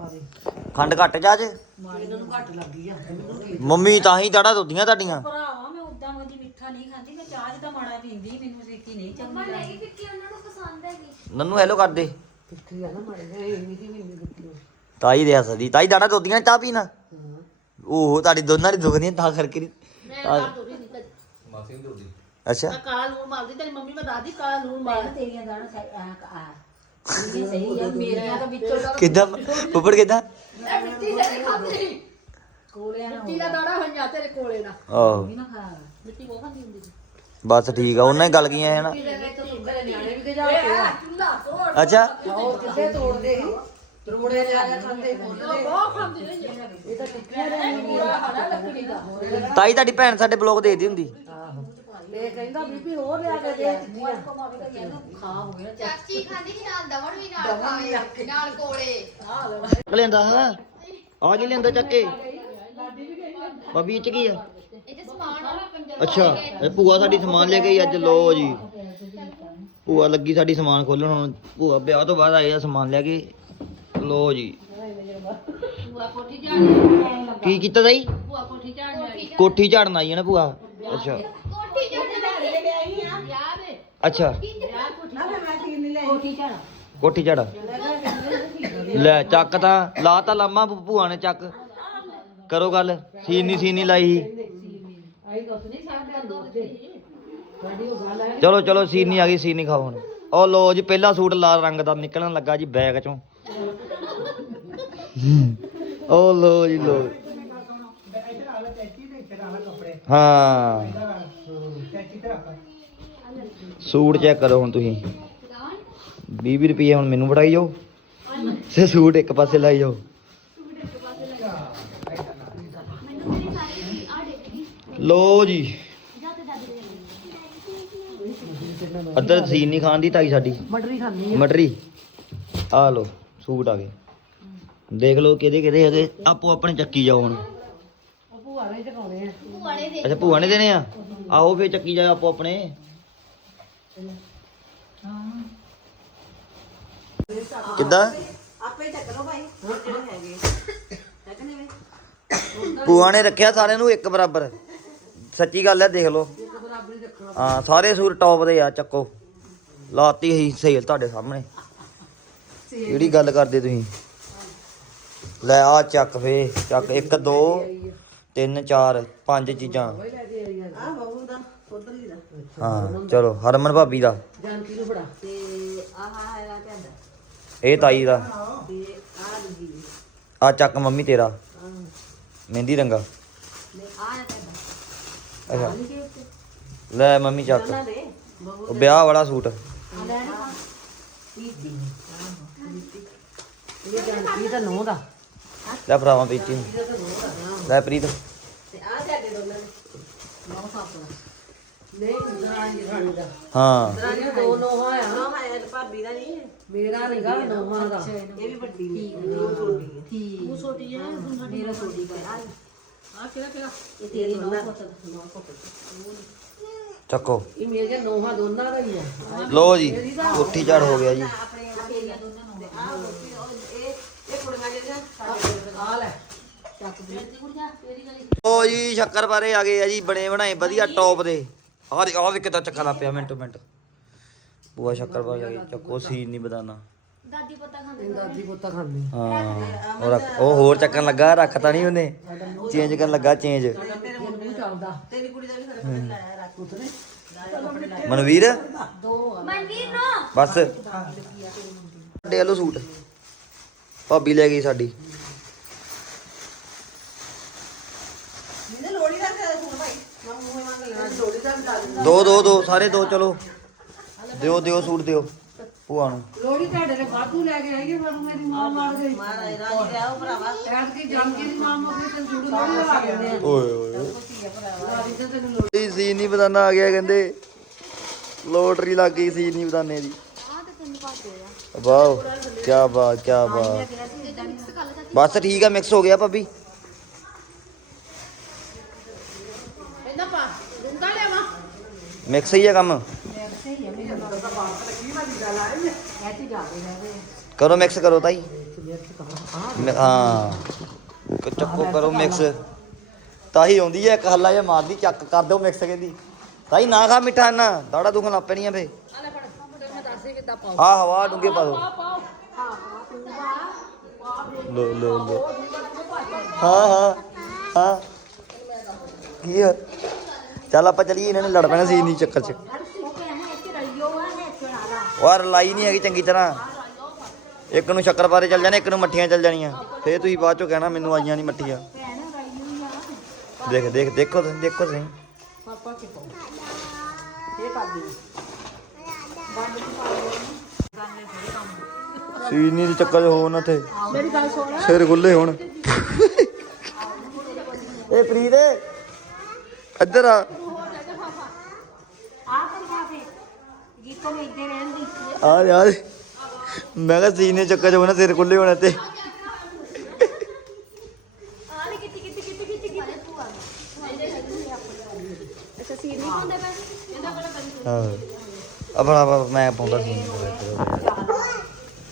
ਆਵੇ ਖੰਡ ਘੱਟ ਚਾਹ ਚ ਮਾੜੀ ਨੂੰ ਘੱਟ ਲੱਗੀ ਆ। ਮੈਨੂੰ ਕੀ ਮੰਮੀ ਤਾਂ ਹੀ ਦਾੜਾ ਦੁੱਧੀਆਂ ਤੁਹਾਡੀਆਂ। ਭਰਾਵਾ ਮੈਂ ਉਦਾਂ ਮੋਦੀ ਮਿੱਠਾ ਨਹੀਂ ਖਾਂਦੀ ਮੈਂ ਚਾਹ ਜਿਹਾ ਮਾੜਾ ਪੀਂਦੀ ਮੈਨੂੰ ਸਿੱਕੀ ਨਹੀਂ ਚੰਗੀ ਨਹੀਂ ਫਿੱਕੀ ਉਹਨਾਂ ਨੂੰ ਪਸੰਦ ਹੈਗੀ। ਨੰਨੂ ਹੈਲੋ ਕਰ ਦੇ। ਫਿੱਕੀ ਆ ਨਾ ਮਾੜੇ ਇਹ ਨਹੀਂ ਸੀ ਮੈਨੂੰ ਦਿੱਤੀ ਤਾਈ ਦੇ ਹੱਸਦੀ ਤਾਈ ਦਾੜਾ ਦੁੱਧੀਆਂ ਚਾਹ ਪੀਣਾ? ਉਹ ਤੁਹਾਡੀ ਦੋਨਾਂ ਦੀ ਦੁਖਦੀਆਂ ਤਾਂ ਕਰਕੇ ਨੀ। ਅੱਛਾ। ਕਾਲਾ ਲੂਣ ਮਾਰਦੀ ਤੇਰੀ ਮੰਮੀ ਮੈਂ ਦਾਦੀ ਕਾਲਾ ਲੂਣ ਮਾਰ। ਤੇਰੀਆਂ ਦਾਣਾ ਸਹੀ ਆ ਆ ਇਹ ਸਹੀ ਆ ਮੇਰੀਆਂ ਤਾਂ ਵਿੱਚੋਂ ਦਾ ਕਿੱਦਾਂ? ਉੱਪਰ ਕਿੱਦਾਂ ਕੋਲਿਆਂ ਨਾਲ ਮਿੱਟੀ ਦਾ ਦਾਣਾ ਹੋਈਆਂ ਤੇਰੇ ਕੋਲੇ ਦਾ। ਆਹੋ। ਨਾ ਖਾ ਮਿੱਟੀ ਉਹ ਖਾਂਦੀ ਹੁੰਦੀ ਸੀ। ਬਸ ਠੀਕ ਆ ਉਹਨਾਂ ਹੀ ਗੱਲ ਗਈਆਂ ਹੈ ਨਾ ਮੇਰੇ ਨਿਆਣੇ ਵੀ ਗਜਾ ਕੇ ਅੱਛਾ। ਹੋਰ ਕਿੱਥੇ ਤੋੜਦੇ ਸੀ? ਰੋੜੇ ਲਿਆ ਜਾ ਖਾਂਦੇ ਬਹੁਤ ਖਾਂਦੇ ਇਹ ਤਾਂ ਟਿੱਕੀਆਂ ਦੇ ਨਹੀਂ ਮੇਰਾ ਹੜਾ ਲੱਕੜੀ ਦਾ। ਤਾਈ ਤੁਹਾਡੀ ਭੈਣ ਸਾਡੇ ਬਲੌਗ ਦੇਖਦੀ ਹੁੰਦੀ। ਆਹੋ। ਇਹ ਕਹਿੰਦਾ ਬੀਬੀ ਹੋਰ ਲਿਆ ਕੇ ਦੇ ਦਿੱਤੀ ਆ। ਖਾ ਹੋ ਗਿਆ। ਚਾਚੀ ਖਾਂਦੀ ਸੀ ਨਾਲ ਦਵਣ ਵੀ ਨਾਲ ਖਾਵੇ ਨਾਲ ਕੋਲੇ। ਲੈਂਦਾ ਹਾਂ। ਆ ਕੀ ਲੈਂਦਾ ਚੱਕੇ। ਬੱਬੀ ਚ ਕੀ ਆ। ਇਹ ਤੇ ਸਮਾਨ ਆ। ਅੱਛਾ ਇਹ ਭੂਆ ਸਾਡੀ ਸਮਾਨ ਲੈ ਕੇ ਆਈ ਅੱਜ ਲੋ ਜੀ। ਭੂਆ ਲੱਗੀ ਸਾਡੀ ਸਮਾਨ ਖੋਲਣ ਹੁਣ। ਭੂਆ ਵਿਆਹ ਤੋਂ ਬਾਅਦ ਆਏ ਆ ਸਮਾਨ ਲੈ ਕੇ। ਲੋ ਜੀ। ਕੀ ਕੀਤਾ ਤਾਈ? ਕੋਠੀ ਝਾੜਨ ਆਈ। ਹੈ ਨਾ ਭੂਆ? ਅੱਛਾ। ਕੋਠੀ ਅੱਛਾ। ਕੋਠੀ ਝਾੜਾ। ਲੈ ਚੱਕ ਤਾਂ, ਲਾ ਤਾਂ ਲਾਮਾ ਭੂਆ ਨੇ ਚੱਕ। ਕਰੋ ਗੱਲ, ਸੀਨੀ ਸੀਨੀ ਲਾਈ ਸੀ। ਚਲੋ ਚਲੋ, ਸੀਨੀ ਆ ਗਈ, ਸੀਨੀ ਖਾਓ ਹੁਣ। ਉਹ ਲੋ ਜੀ, ਪਹਿਲਾ ਸੂਟ ਲਾਲ ਰੰਗ ਦਾ ਨਿਕਲਣ ਲੱਗਾ ਜੀ ਬੈਗ ਚੋਂ। ਉਹ ਲੋ ਜੀ, ਲੋ। ਹਾਂ। ਸੂਟ ਚੈੱਕ ਕਰੋ ਹੁਣ ਤੁਸੀਂ। 20 ਰੁਪਏ ਹੁਣ ਮੈਨੂੰ ਫੜਾਈ ਜਾਓ। ਤੇ ਸੂਟ ਇੱਕ ਪਾਸੇ ਲਾਈ ਜਾਓ। ਲੋ ਜੀ। ਅੱਧਰ ਸੀਨ ਨਹੀਂ ਖਾਣ ਦੀ ਤਾਈ ਸਾਡੀ। ਮਟਰੀ ਖਾਣੀ ਮਟਰੀ। ਆ ਲੋ ਸੂਟ ਆ ਗਏ। ਦੇਖ ਲਓ ਕਿਹਦੇ ਕਿਹਦੇ ਹੈਗੇ। ਆਪੋ ਆਪਣੇ ਚੱਕੀ ਜਾਓ ਹੁਣ। ਭੂਆ ਨੇ ਚਕਾਉਣੇ ਆ। ਭੂਆਣੇ ਦੇ ਅੱਛਾ ਭੂਆ ਨੇ ਦੇਣੇ ਆ? ਆਓ ਫੇਰ ਚੱਕੀ ਜਾਓ ਆਪੋ ਆਪਣੇ। ਕਿੱਦਾਂ? ਆਪੇ ਚੱਕ ਲਓ ਭਾਈ ਹੋਰ ਕਿਹੜੇ ਹੈਗੇ। ਚੱਕ ਨਹੀਂ ਵੇ ਭੂਆ ਨੇ ਰੱਖਿਆ ਸਾਰਿਆਂ ਨੂੰ ਇੱਕ ਬਰਾਬਰ। ਸੱਚੀ ਗੱਲ ਹੈ ਦੇਖ ਲਓ। ਹਾਂ ਸਾਰੇ ਸੂਟ ਟੌਪ ਦੇ ਆ ਚੱਕੋ। ਲਾਤੀ ਹੀ ਸੇਲ ਤੁਹਾਡੇ ਸਾਹਮਣੇ। ਜਿਹੜੀ ਗੱਲ ਕਰਦੇ ਤੁਸੀਂ? ਲੈ ਆ ਚੱਕ ਫੇ ਚੱਕ 1 2 3 4 5 ਚੀਜ਼ਾਂ। ਆ ਬਾਬੂ ਦਾ। ਉਧਰ ਹੀ ਦਾ ਹਾਂ ਚਲੋ ਹਰਮਨ ਭਾਬੀ ਦਾ। ਜਾਨਕੀ ਨੂੰ ਫੜਾ। ਤੇ ਆਹ ਹੈਗਾ ਕਹਿੰਦਾ ਇਹ ਤਾਈ ਦਾ। ਤੇ ਆਹ ਦੂਜੀ ਵੀ ਆ ਚੱਕ ਮੰਮੀ ਤੇਰਾ। ਆਹ ਮਹਿੰਦੀ ਰੰਗਾ। ਆਹ ਕਹਿੰਦਾ ਅੱਛਾ। ਉੱਤੇ। ਲੈ ਮੰਮੀ ਚੱਕ। ਦੇ। ਉਹ ਵਿਆਹ ਵਾਲਾ ਸੂਟ। ਲੈ ਨਾ। ਪੀਤੀ ਇਹ ਜਾਨਕੀ ਦਾ ਨੋ ਦਾ। ਲੈ ਭਰਾਵਾਂ ਪੀਤੀ ਨੂੰ। ਇਹਦਾ ਤਾਂ ਨੋ ਦਾ ਲੈ ਪ੍ਰੀਤ। ਤੇ ਆ ਸਾਡੇ ਦੋਨਾਂ ਦੇ ਨੋ ਦਾ। ਨਹੀਂ ਦਰਾਣੀ ਦਰਾਣੀ ਦਾ ਹਾਂ। ਦਰਾਣੀ ਦੋ ਨੋਹਾਂ ਆ ਨੋ ਹੈ ਭਾਬੀ ਦਾ ਨਹੀਂ ਮੇਰਾ ਨਹੀਂਗਾ ਨੋਹਾਂ ਦਾ ਇਹ ਵੀ ਵੱਡੀ ਨਹੀਂ ਉਹ ਛੋਟੀ ਹੈ ਠੀਕ ਉਹ ਛੋਟੀ ਹੈ ਮੇਰਾ ਛੋਟੀ ਦਾ ਆ ਕਿਹੜਾ ਕਿਹੜਾ ਇਹ ਤੇਰੀ ਨੋ ਪੁੱਤ ਨੋ ਪੁੱਤ ਚੱਕੋ। ਇਹ ਮੇਰੇ ਨੋਹਾਂ ਦੋਨਾਂ ਦਾ ਹੀ ਆ ਲੋ ਜੀ, ਕੋਠੀ ਝਾੜ ਹੋ ਗਿਆ ਜੀ। ਆਪਣੇ ਤੇਰੀਆਂ ਦੋਨਾਂ ਨੋਹਾਂ ਆ ਇਹ ਇਹ ਕੁੜੀਆਂ ਜਿਹੜੀਆਂ ਆ ਲੈ ਚੱਕ ਜੀ ਸ਼ੱਕਰਪਾਰੇ ਆ ਗਏ ਆ ਜੀ, ਬਣੇ ਬਣਾਏ, ਵਧੀਆ ਟੌਪ ਦੇ। ਆਹ ਦੇ ਆਹ ਦੇ ਕਿਤਾ ਚੱਕਾ ਲਾ ਪਿਆ ਮਿੰਟੋ ਮਿੰਟ। ਬੂਆ ਸ਼ੱਕਰਪਾਰੇ ਆ ਗਈ ਚੱਕੋ ਸੀਨ ਨਹੀਂ ਬਦਾਨਾ ਦਾਦੀ ਪੋਤਾ ਖਾਂਦੇ ਦਾਦੀ ਪੁੱਤਾ ਖਾਂਦੀ। ਹਾਂ ਉਹ ਰੱਖ ਉਹ ਹੋਰ ਚੱਕਣ ਲੱਗਾ ਰੱਖਤਾ ਨਹੀਂ ਉਹਨੇ। ਚੇਂਜ ਕਰਨ ਲੱਗਾ ਚੇਂਜ। ਤੇਰੇ ਮੁੰਡੇ ਚੱਲਦਾ ਤੇਰੀ ਕੁੜੀ ਦਾ ਵੀ ਖਰਚ ਲਾਇਆ ਰੱਖ ਉਤਨੇ ਮਨਵੀਰ? ਦੋ ਮਨਵੀਰ ਨੋ। ਬਸ। ਸਾਡੇ ਵੱਲੋਂ ਸੂਟ। ਭਾਬੀ ਲੈ ਗਈ ਸਾਡੀ ਇਹਨੇ ਲੋੜੀ ਦਾ ਫੋਨ ਭਾਈ ਮੈਂ ਮੂੰਹ ਦਾ ਦਿੰਦਾ ਦੋ ਦੋ ਦੋ ਸਾਰੇ ਦੋ ਚਲੋ। ਦਿਓ ਦਿਓ ਸੂਟ ਦਿਓ ਭੂਆ ਨੂੰ। ਲੋੜੀ ਤੁਹਾਡੇ ਦੇ ਵਾਧੂ ਲੈ ਕੇ ਆਈਏ ਪਰ ਮੇਰੀ ਮਾਂ ਮਾਰ ਗਈ। ਮਾਰਾ ਰਾਜ ਦੇ ਆਓ ਭਰਾਵਾ। ਐਡ ਕੀ ਜਾਨਕੀ ਦੀ ਮਾਂ ਮੋਗੀ ਤੇ ਜੁੜੂ ਲੋੜੀ ਲਵਾ ਦਿੰਦੇ ਆ। ਓਏ ਓਏ ਤੈਨੂੰ ਲੋੜੀ ਇਹ ਸੀਨ ਨਹੀਂ ਬਦਾਨਾ ਆ ਗਿਆ ਕਹਿੰਦੇ। ਲੋਟਰੀ ਲੱਗ ਗਈ ਸੀਨ ਨਹੀਂ ਬਦਾਨੇ ਦੀ। ਤੇ ਵਾਓ ਕੀ ਬਾਤ ਕੀ ਬਾਤ। ਬਸ ਠੀਕ ਆ ਮਿਕਸ ਹੋ ਗਿਆ ਭਾਬੀ ਇਹਦਾ ਪਾ ਦੁੰਗਾ ਲੈਵਾ ਮਿਕਸ ਹੀ ਆ ਕੰਮ? ਕਰੋ ਮਿਕਸ ਕਰੋ ਤਾਈ। ਹਾਂ। ਚੱਕੋ ਕਰੋ ਮਿਕਸ। ਤਾਈ ਆਉਂਦੀ ਹੈ ਇੱਕ ਹੱਲਾ ਜਿਹਾ ਮਾਰਦੀ ਚੱਕ ਕਰ ਦਿਓ ਮਿਕਸ ਕਹਿੰਦੀ। ਤਾਈ ਨਾ ਖਾ ਮਿੱਠਾ ਨਾ ਦਾੜਾ ਦੁਖਣ ਲੱਗ ਪੈਣੀਆਂ ਫੇ ਆ ਹਵਾ ਡੂੰਗੇ ਪਾ ਦੋ ਹਾਂ ਲੋ ਲੋ ਲੋ। ਹਾਂ ਹਾਂ ਹਾਂ। ਕੀ ਆ? ਚੱਲ ਆਪਾਂ ਚਲੀਏ ਇਹਨਾਂ ਨੇ ਲੜ ਪੈਣਾ ਸੀ ਨਹੀਂ ਚੱਕਰ ਚ। ਵਾਰ ਲਾਈ ਨਹੀਂ ਹੈਗੀ ਚੰਗੀ ਤਰ੍ਹਾਂ। ਇੱਕ ਨੂੰ ਸ਼ੱਕਰਪਾਰੇ ਚੱਲ ਜਾਣੇ ਇੱਕ ਨੂੰ ਮੱਠੀਆਂ ਚੱਲ ਜਾਣੀਆਂ। ਫੇਰ ਤੁਸੀਂ ਬਾਅਦ ਚੋਂ ਕਹਿਣਾ ਮੈਨੂੰ ਆਈਆਂ ਨਹੀਂ ਮੱਠੀਆਂ। ਦੇਖ ਦੇਖ ਦੇਖੋ ਤੁਸੀਂ ਦੇਖੋ ਤੁਸੀਂ। ਪਾਪਾ ਕੇ ਪਾਓ ਇਹ ਕਰ ਦੇ ਸੀਨੀ ਦੀ ਚੱਕਰ ਹੋ ਨਾ ਤੇ ਮੇਰੀ ਗੱਲ ਸੁਣ ਸਿਰ ਖੁੱਲੇ ਹੁਣ। ਇਹ ਪ੍ਰੀਤ। ਇੱਧਰ ਆ। ਆ ਯਾਰ ਮੈਂ ਕਿਹਾ ਸੀਨੇ ਚੱਕਰ ਚ ਹੋਣਾ ਸਿਰ ਖੁੱਲੇ ਹੋਣਾ ਤੇ। ਨਹੀਂ ਆਪਣਾ ਮੈਂ ਪਾਉਂਦਾ ਸੀ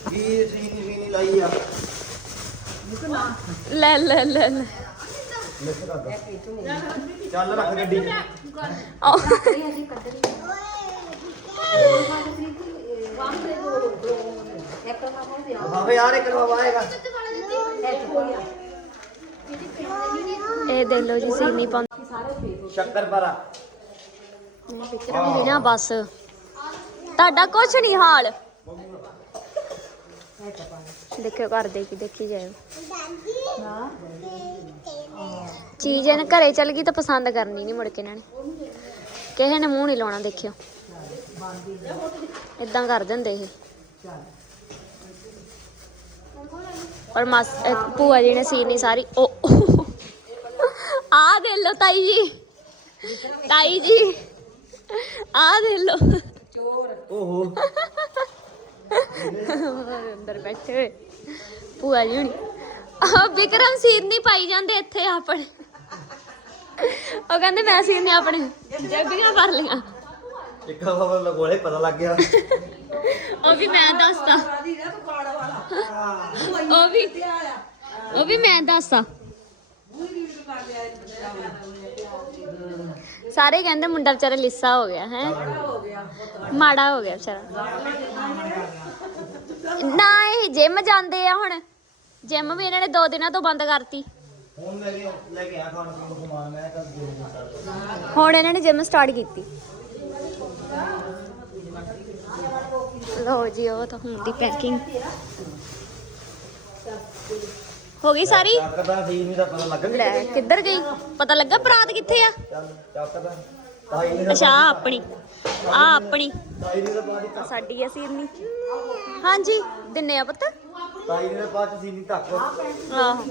ਕੀ ਸੀਨੀ ਸੀਨੀ ਲਾਈ ਆ? ਲੈ ਲੈ ਲੈ ਲੈ। ਚੱਲ ਰੱਖ ਗੱਡੀ। ਚ ਆਹ, ਬਾਬੇ ਯਾਰ ਇੱਕ ਇਹ ਦੇਖ ਲਓ ਜੀ ਸੀਨ ਪਾਉਂਦੇ ਸ਼ੱਕਰ ਪਾਰਾ ਵਿਕਰਮ ਵੀ ਨਾ ਬਸ। ਤੁਹਾਡਾ ਕੁਛ ਨਹੀਂ ਹਾਲ। ਦੇਖਿਓ ਘਰ ਦੇ ਕੀ ਦੇਖੀ ਜਾਏ। ਚੀਜ਼ ਇਹਨੇ ਘਰੇ ਚਲ ਗਈ ਤਾਂ ਪਸੰਦ ਕਰਨੀ ਨਹੀਂ ਮੁੜ ਕੇ ਇਹਨਾਂ ਨੇ। ਕਿਸੇ ਨੇ ਮੂੰਹ ਨਹੀਂ ਲਾਉਣਾ ਦੇਖਿਓ। ਇਦਾਂ ਕਰ ਦਿੰਦੇ ਇਹ। ਪਰ ਮਾਸ ਅਹ ਭੂਆ ਜੀ ਨੇ ਸੀਨੀ ਸਾਰੀ ਉਹ ਆ ਦੇ ਲੋ ਤਾਈ ਜੀ। ਤਾਈ ਜੀ ਆ ਦੇ ਲੋ ਓਹੋ। ਅੰਦਰ ਬੈਠੇ ਹੋਏ। ਭੂਆ ਜੀ ਹੁਣੀ। ਆ ਵਿਕਰਮ ਸੀਨ ਨਹੀਂ ਪਾਈ ਜਾਂਦੇ ਇੱਥੇ ਆਪਣੇ। ਉਹ ਕਹਿੰਦੇ ਮੈਂ ਸੀਨ ਨਹੀਂ ਆਪਣੇ। ਜੱਬੀਆਂ ਭਰ ਲੀਆਂ ਇੱਕ ਬਾਬਾ ਲਗੋਲੇ ਪਤਾ ਲੱਗ ਗਿਆ। ਉਹ ਵੀ ਮੈਂ ਦੱਸਦਾ। ਉਹ ਵੀ ਉਹ ਵੀ ਮੈਂ ਦੱਸਦਾ। ਸਾਰੇ ਕਹਿੰਦੇ ਮੁੰਡਾ ਵਿਚਾਰਾ ਲਿੱਸਾ ਹੋ ਗਿਆ ਹੈ? ਮਾੜਾ ਹੋ ਗਿਆ ਵਿਚਾਰਾ। ਨਾ ਇਹ ਜਿਮ ਜਾਂਦੇ ਆ ਹੁਣ। ਜਿਮ ਵੀ ਇਹਨਾਂ ਨੇ ਦੋ ਦਿਨਾਂ ਤੋਂ ਬੰਦ ਕਰਤੀ। ਹੁਣ ਲੈ ਕੇ ਲੈ ਕੇ ਆ ਖਾਣ ਪੀਣ ਨੂੰ ਸਮਾਨ ਮੈਂ ਕਰ ਦੇ ਹੁਣ ਇਹਨਾਂ ਨੇ ਜਿਮ ਸਟਾਰਟ ਕੀਤੀ। ਲੋ ਜੀ ਉਹ ਤਾਂ ਹੁੰਦੀ ਪੈਕਿੰਗ ਹੋ ਗਈ ਸਾਰੀ? ਲੈ ਕਿੱਧਰ ਗਈ? ਪਤਾ ਲੱਗਾ ਬਰਾਤ ਕਿੱਥੇ ਆ? ਅੱਛਾ ਆਹ ਆਪਣੀ ਆ ਆਪਣੀ। ਚ- ਸਾਡੀ ਆ ਸੀਰਨੀ। ਹਾਂਜੀ ਦਿੰਨੇ ਆ ਪੁੱਤ। ਤਾਈ ਨੇ ਬਾਅਦ ਚ ਸੀ ਨਹੀਂ ਤੱਕ। ਆਹੋ।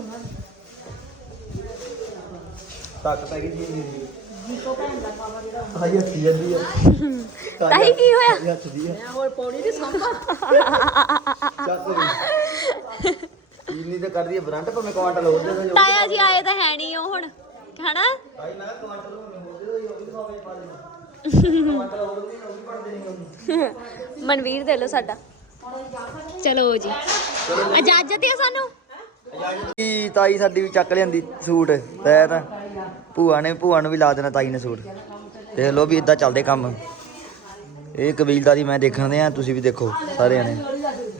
ਤੱਕ ਪੈ ਗਈ ਜੀ ਨਹੀਂ ਤਾਈ ਹੱਥੀ ਜਾਂਦੀ ਆ। ਤਾਈ ਕੀ ਹੋਇਆ? ਤਾਈ ਹੱਥਦੀ ਆ। ਹੋਰ ਪੌੜੀ ਨਹੀਂ ਸੰਭਾ ਚੱਕ ਗਈ ਇੰਨੀ ਤਾਂ ਕਰਦੀ ਆ ਬਰੰਟ ਪਰ ਮੈਂ ਕੁਆਂਟਲ ਹੋ ਜਾਵੇ ਤਾਇਆ ਜੀ ਆਏ ਤਾਂ ਹੈ ਨਹੀਂ ਉਹ ਹੁਣ ਹਨਾ? ਤਾਈ ਮੈਂ ਕਿਹਾ ਕੁਆਂਟਲ ਹੋ ਜਾਵੇ ਉਹ ਵੀ ਖਾਵੇ ਪਾ ਦੇਣਾ। ਕੁਆਂਟਲ ਹੋ ਜਾਂਦੀ ਉਹ ਵੀ ਪੜ ਦੇਣੀ ਮਨਵੀਰ ਦੇ ਲੋ ਸਾਡਾ। ਚਲੋ ਜੀ। ਇਜਾਜ਼ਤ ਹੈ ਸਾਨੂੰ। ਕੀ ਤਾਈ ਸਾਡੀ ਵੀ ਚੱਕ ਲਿਆਂਦੀ ਸੂਟ ਤੈ ਤਾਂ ਭੂਆ ਨੇ, ਭੂਆ ਨੂੰ ਵੀ ਲਾ ਦੇਣਾ ਤਾਈ ਨੇ ਸੂਟ। ਦੇਖ ਲਓ ਵੀ ਇਦਾਂ ਚੱਲਦੇ ਕੰਮ। ਇਹ ਕਬੀਲਦਾਰੀ ਮੈਂ ਦੇਖਣ ਆ ਤੁਸੀਂ ਵੀ ਦੇਖੋ ਸਾਰਿਆਂ ਨੇ।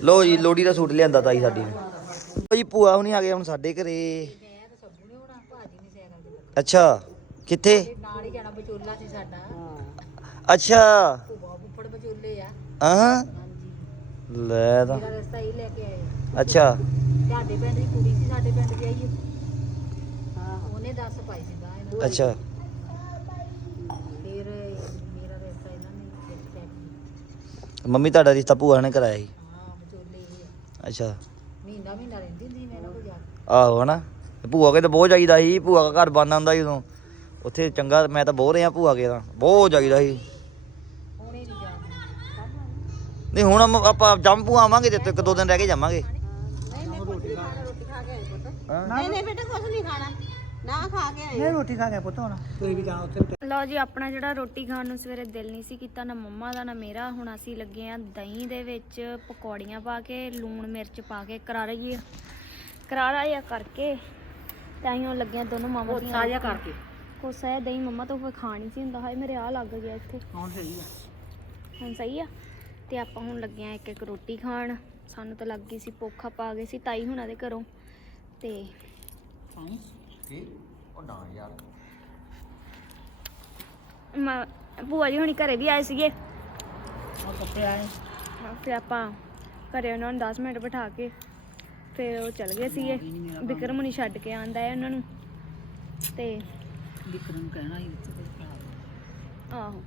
ਲੋ ਜੀ ਲੋੜੀ ਦਾ ਸੂਟ ਲਿਆਂਦਾ ਤਾਈ ਸਾਡੀ ਨੇ। ਲਓ ਜੀ ਭੂਆ ਹੁਣੀ ਆ ਗਏ ਹੁਣ ਸਾਡੇ ਘਰੇ। ਅੱਛਾ, ਕਿੱਥੇ? ਨਾਲ ਹੀ ਜਾਣਾ ਬਚੋਲਾ ਸੀ ਸਾਡਾ ਅੱਛਾ। ਭੂਆ ਉੱਪੜ ਬਚੋਲੇ ਆ ਹਾਂ। ਲੈ ਤਾਂ। ਰਸਤਾ ਹੀ ਲੈ ਕੇ ਆਏ ਅੱਛਾ। ਤੁਹਾਡੇ ਪਿੰਡ ਦੀ ਕੁੜੀ ਸੀ, ਸਾਡੇ ਪਿੰਡ ਦੀ ਆਈ ਹਾਂ। ਉਹਨੇ ਦੱਸ ਪਾਈ ਸੀ। ਅੱਛਾ। ਫਿਰ ਮੇਰਾ ਰਸਤਾ ਇਹਨਾਂ ਨੇ ਖਿੱਚ ਕੇ ਮੰਮੀ ਤੁਹਾਡਾ ਰਿਸ਼ਤਾ ਭੂਆ ਨੇ ਕਰਾਇਆ ਸੀ? ਹਾਂ ਬਚੋਲੇ ਹੀ ਆ। ਅੱਛਾ। ਮਹੀਨਾ ਮਹੀਨਾ ਰਹਿੰਦੀ ਹੁੰਦੀ ਸੀ ਮੈਂ ਇਹਨਾਂ ਕੋਲ ਜਾ ਕੇ। ਆਹੋ ਹਨਾ। ਤੇ ਭੂਆ ਕੇ ਤਾਂ ਬਹੁਤ ਚਾਹੀਦਾ ਸੀ ਭੂਆ ਦਾ ਘਰ ਬੰਦ ਹੁੰਦਾ ਸੀ ਉਦੋਂ। ਉੱਥੇ ਚੰਗਾ ਮੈਂ ਤਾਂ ਬਹੁਤ ਰਿਹਾ ਭੂਆ ਕੇ ਤਾਂ। ਬਹੁਤ ਚਾਹੀਦਾ ਸੀ। ਹੁਣੇ ਨਹੀਂ ਹੁਣ ਅਮ- ਆਪਾਂ ਜੰਮ ਭੂਆ ਆਵਾਂਗੇ ਤੇ ਇੱਕ ਦੋ ਦਿਨ ਰਹਿ ਕੇ ਜਾਵਾਂਗੇ। ਨਹੀਂ ਮੈਂ ਕੁਝ ਨਹੀਂ ਖਾਣਾ ਰੋਟੀ ਖਾ ਕੇ ਆਏ ਪੁੱਤ। ਹਾਂ। ਨਹੀਂ ਨਹੀਂ ਬੇਟਾ ਕੁਝ ਨਹੀਂ ਖਾਣਾ। ਨਾ ਖਾ ਕੇ ਆਏ। ਲਓ ਜੀ ਆਪਣਾ ਜਿਹੜਾ ਰੋਟੀ ਖਾਣ ਨੂੰ ਸਵੇਰੇ ਦਿਲ ਨਹੀਂ ਸੀ ਕੀਤਾ ਨਾ ਮੰਮਾ ਦਾ ਨਾ ਮੇਰਾ। ਹੁਣ ਅਸੀਂ ਲੱਗੇ ਆ ਦਹੀਂ ਦੇ ਵਿੱਚ ਪਕੌੜੀਆਂ ਪਾ ਕੇ ਲੂਣ ਮਿਰਚ ਪਾ ਕੇ ਕਰਾਰਾ ਜੀ ਕਰਾਰਾ ਜਿਹਾ ਕਰਕੇ ਤੇ ਅਸੀਂ ਹੁਣ ਲੱਗੇ ਆ ਦੋਨੋਂ ਮਾਵਾਂ ਦੀਆਂ ਸਾਜਾ ਕਰਕੇ। ਕੋਸਾ ਹੈ ਦਹੀਂ ਮੰਮਾ ਤੋਂ ਖਾਣ ਨਹੀਂ ਸੀ ਹੁੰਦਾ। ਹਾਏ ਮੇਰੇ ਆ ਲੱਗ ਗਿਆ ਇੱਥੇ। ਹੁਣ ਸਹੀ ਆ? ਹੁਣ ਸਹੀ ਆ? ਤੇ ਆਪਾਂ ਹੁਣ ਲੱਗੇ ਆ ਇੱਕ ਇੱਕ ਰੋਟੀ ਖਾਣ। ਸਾਨੂੰ ਤਾਂ ਲੱਗ ਗਈ ਸੀ ਭੁੱਖ ਆਪਾਂ ਆ ਗਏ ਸੀ ਤਾਈ ਹੁਣਾਂ ਦੇ ਘਰੋਂ। ਤੇ ਉਹ ਨਾ ਯਾਰ। ਮ- ਭੂਆ ਜੀ ਹੁਣੀ ਘਰੇ ਵੀ ਆਏ ਸੀਗੇ। ਉਹ ਕੱਪੜੇ ਆਏ। ਹਾਂ, ਫਿਰ ਆਪਾਂ ਘਰੇ ਉਹਨਾਂ ਨੂੰ 10 ਮਿੰਟ ਬਿਠਾ ਕੇ ਫਿਰ ਉਹ ਚਲ ਗਏ ਸੀਗੇ। ਵਿਕਰਮ ਹੁਣੀ ਛੱਡ ਕੇ ਆਂਦਾ ਹੈ ਉਹਨਾਂ ਨੂੰ। ਤੇ ਵਿਕਰਮ ਨੂੰ ਕਹਿਣਾ ਹੀ ਆਹੋ।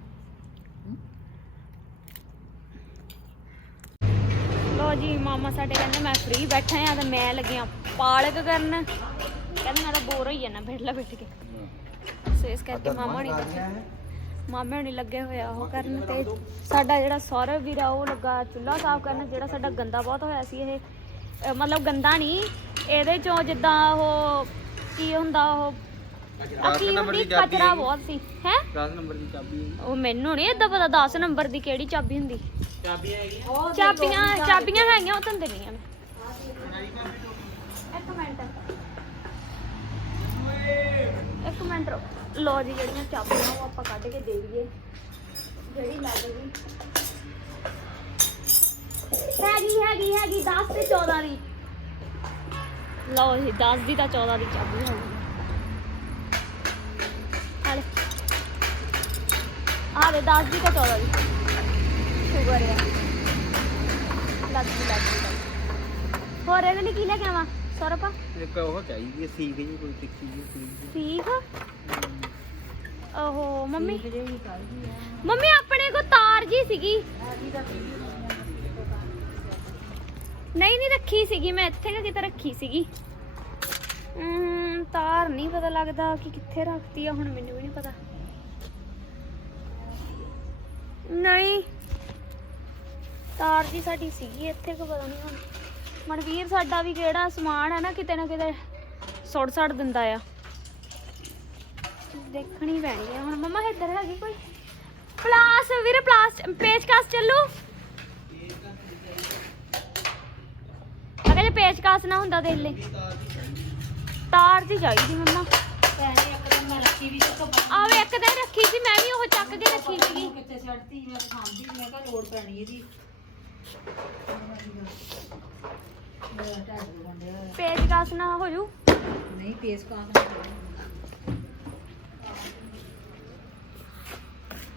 ਲੋ ਜੀ ਮਾਮਾ ਸਾਡੇ ਕਹਿੰਦੇ ਮੈਂ ਫ੍ਰੀ ਬੈਠਾ ਆ ਤੇ ਮੈਂ ਲੱਗਿਆ ਪਾਲਕ ਕਰਨ। ਕਹਿੰਦੇ ਮੈਂ ਤਾਂ ਬੋਰ ਹੋਈ ਜਾਣਾ ਬੈਠਲਾ ਬੈਠ ਕੇ। ਸੋ ਇਸ ਕਰਕੇ ਮਾਮਾ ਨਹੀਂ ਬੈਠੇ ਮਾਮੇ ਹੁਣੀ ਲੱਗੇ ਹੋਏ ਆ ਉਹ ਕਰਨ ਤੇ ਸਾਡਾ ਜਿਹੜਾ ਸੌਰਵ ਵੀਰ ਆ ਉਹ ਲੱਗਾ ਚੁੱਲ੍ਹਾ ਸਾਫ਼ ਕਰਨ ਜਿਹੜਾ ਸਾਡਾ ਗੰਦਾ ਬਹੁਤ ਹੋਇਆ ਸੀ ਇਹ। ਮਤਲਬ ਗੰਦਾ ਨਹੀਂ ਇਹਦੇ ਚੋਂ ਜਿੱਦਾਂ ਉਹ ਕੀ ਹੁੰਦਾ ਉਹ ਆ ਕੀ ਹੁੰਦੀ ਕਚਰਾ ਬਹੁਤ ਸੀ ਹੈ? 10 ਨੰਬਰ ਦੀ ਚਾਬੀ ਉਹ ਮੈਨੂੰ ਨਹੀਂ ਏਦਾਂ ਪਤਾ 10 ਨੰਬਰ ਦੀ ਕਿਹੜੀ ਚਾਬੀ ਹੁੰਦੀ। ਚਾਬੀਆਂ ਹੈਗੀਆਂ। ਉਹ ਚਾਬੀਆਂ ਚਾਬੀਆਂ ਹੈਗੀਆਂ ਉਹ ਤਾਂ ਦਿੰਦੀਆਂ ਮੈਂ। ਇੱਕ ਮਿੰਟ। ਇੱਕ ਮਿੰਟ ਰੁਕ। ਜੀ ਜਿਹੜੀਆਂ ਚਾਬੀਆਂ ਉਹ ਆਪਾਂ ਕੱਢ ਕੇ ਦੇ ਦਈਏ। ਜਿਹੜੀ ਲੱਗ ਗਈ ਹੈਗੀ ਹੈਗੀ ਹੈਗੀ 10 ਤੇ 14 ਦੀ। ਲਓ ਜੀ 10 ਦੀ ਤਾਂ 14 ਦੀ ਚਾਬੀ ਹੋ ਗਈ। ਹਾਲੇ। ਆ ਦੇ 10 ਦੀ ਤਾਂ 14 ਦੀ। ਸ਼ੁਗਰ ਆ। ਲੱਗ ਗਈ ਲੱਗ ਗਈ। ਹੋਰ ਇਹਦੇ ਲਈ ਕੀ ਲੈ ਕੇ ਆਵਾਂ? ਸਰਪ ਇੱਕ ਉਹ ਚਾਹੀਦੀ ਹੈ ਸੀਖ ਜੀ ਕੋਈ ਟਿੱਕੀ ਜੀ ਸੀਖ? ਠੀਕ ਓਹੋ ਮੰਮੀ। ਮੰਮੀ ਆਪਣੇ ਕੋ ਤਾਰ ਜੀ ਸੀਗੀ। ਨਹੀਂ ਨਹੀਂ ਰੱਖੀ ਸੀਗੀ ਮੈਂ ਇੱਥੇ ਕਿ ਕਿਤੇ ਰੱਖੀ ਸੀਗੀ। ਅਮ, ਤਾਰ ਨਹੀਂ ਪਤਾ ਲੱਗਦਾ ਕਿ ਕਿੱਥੇ ਰੱਖਤੀ ਆ ਹੁਣ ਮੈਨੂੰ ਵੀ ਨਹੀਂ ਪਤਾ। ਨਹੀਂ ਤਾਰ ਜੀ ਸਾਡੀ ਸੀਗੀ ਇੱਥੇ ਕੋ ਪਤਾ ਨਹੀਂ ਹੁਣ। ਮਨਵੀਰ ਸਾਡਾ ਵੀ ਕਿਹੜਾ ਸਮਾਨ ਹੈ ਨਾ ਕਿਤੇ ਨਾ ਕਿਤੇ ਸੁੱਟ ਸੜ ਦਿੰਦਾ ਆ। ਦੇਖਣੀ ਪੈਣੀ ਆ ਹੁਣ। ਮਮਾ, ਇੱਧਰ ਹੈਗੀ ਕੋਈ? ਪਲਾਸ ਵੀਰੇ, ਪਲਾਸ ਪੇਚਕਸ ਚੱਲੂ? ਅਗਰ ਜੇ ਪੇਚਕਸ ਨਾ ਹੁੰਦਾ ਦੇ ਲੈ ਤਾਰ ਜੀ ਚਾਹੀਦੀ ਮੰਮਾ। ਪੈਸੇ ਇੱਕ ਦਿਨ ਰੱਖੀ ਆਵੇ ਇੱਕ ਦਿਨ ਰੱਖੀ ਸੀ, ਮੈਂ ਵੀ ਉਹ ਚੱਕ ਕੇ ਰੱਖੀ ਸੀਗੀ। ਕਿੱਥੇ ਛੱਡਤੀ ਮੈਂ ਖਾਂਦੀ ਮੈਂ ਕਿਹਾ ਲੋੜ ਪੈਣੀ ਇਹਦੀ। ਡਿਆ। ਪੇਚਕਸ ਨਾ ਹੋ ਜੂ। ਨਹੀਂ ਪੇਸ ਕਾਸ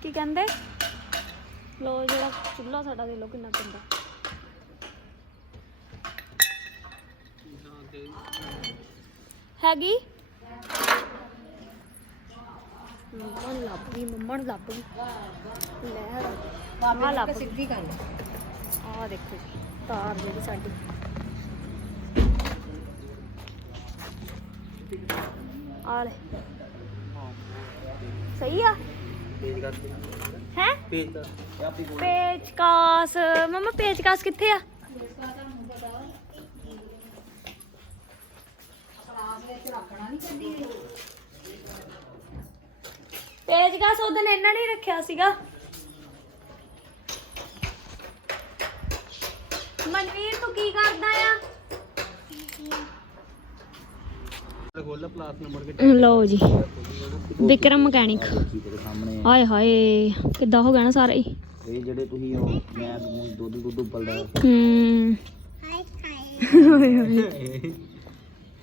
ਕੀ ਕਹਿੰਦੇ? ਲੋ ਜਿਹੜਾ ਚੁੱਲ੍ਹਾ ਸਾਡਾ ਦੇ ਲੋ ਕਿੰਨਾ ਗੰਦਾ। ਹੈਗੀ? ਮੰਮਾ ਨੂੰ ਲੱਭ ਗਈ ਮੰਮਾ ਨੂੰ ਲੱਭ ਗਈ। ਲੈ ਆ। ਲੱਭ ਸਿੱਧੀ ਕਰ ਆ ਦੇਖੋ ਜੀ ਤਾਰ ਜਿਹੜੀ ਸਾਡੀ। ਆ ਲੈ। ਸਹੀ ਆ? ਪੇਜ ਹੈ? ਕਿੱਥੇ ਆ? ਇਹਨਾਂ ਨੇ ਰੱਖਿਆ ਸੀਗਾ। ਮਨਵੀਰ ਤੂੰ ਕੀ ਕਰਦਾ ਆ ਖੋਲ ਪਲਾਸ ਨੰਬਰ ਕੇ ਲਓ ਜੀ ਵਿਕਰਮ ਮਕੈਨਿਕ। ਹਾਏ ਹਾਏ ਕਿੱਦਾਂ ਹੋ ਗਿਆ ਨਾ ਸਾਰਾ? ਹੀ ਇਹ ਜਿਹੜੇ ਤੁਸੀਂ ਉਹ ਮੈਂ ਦੁੱਧ ਦੁੱਧ ਉਬਲਦਾ ਹੂੰ।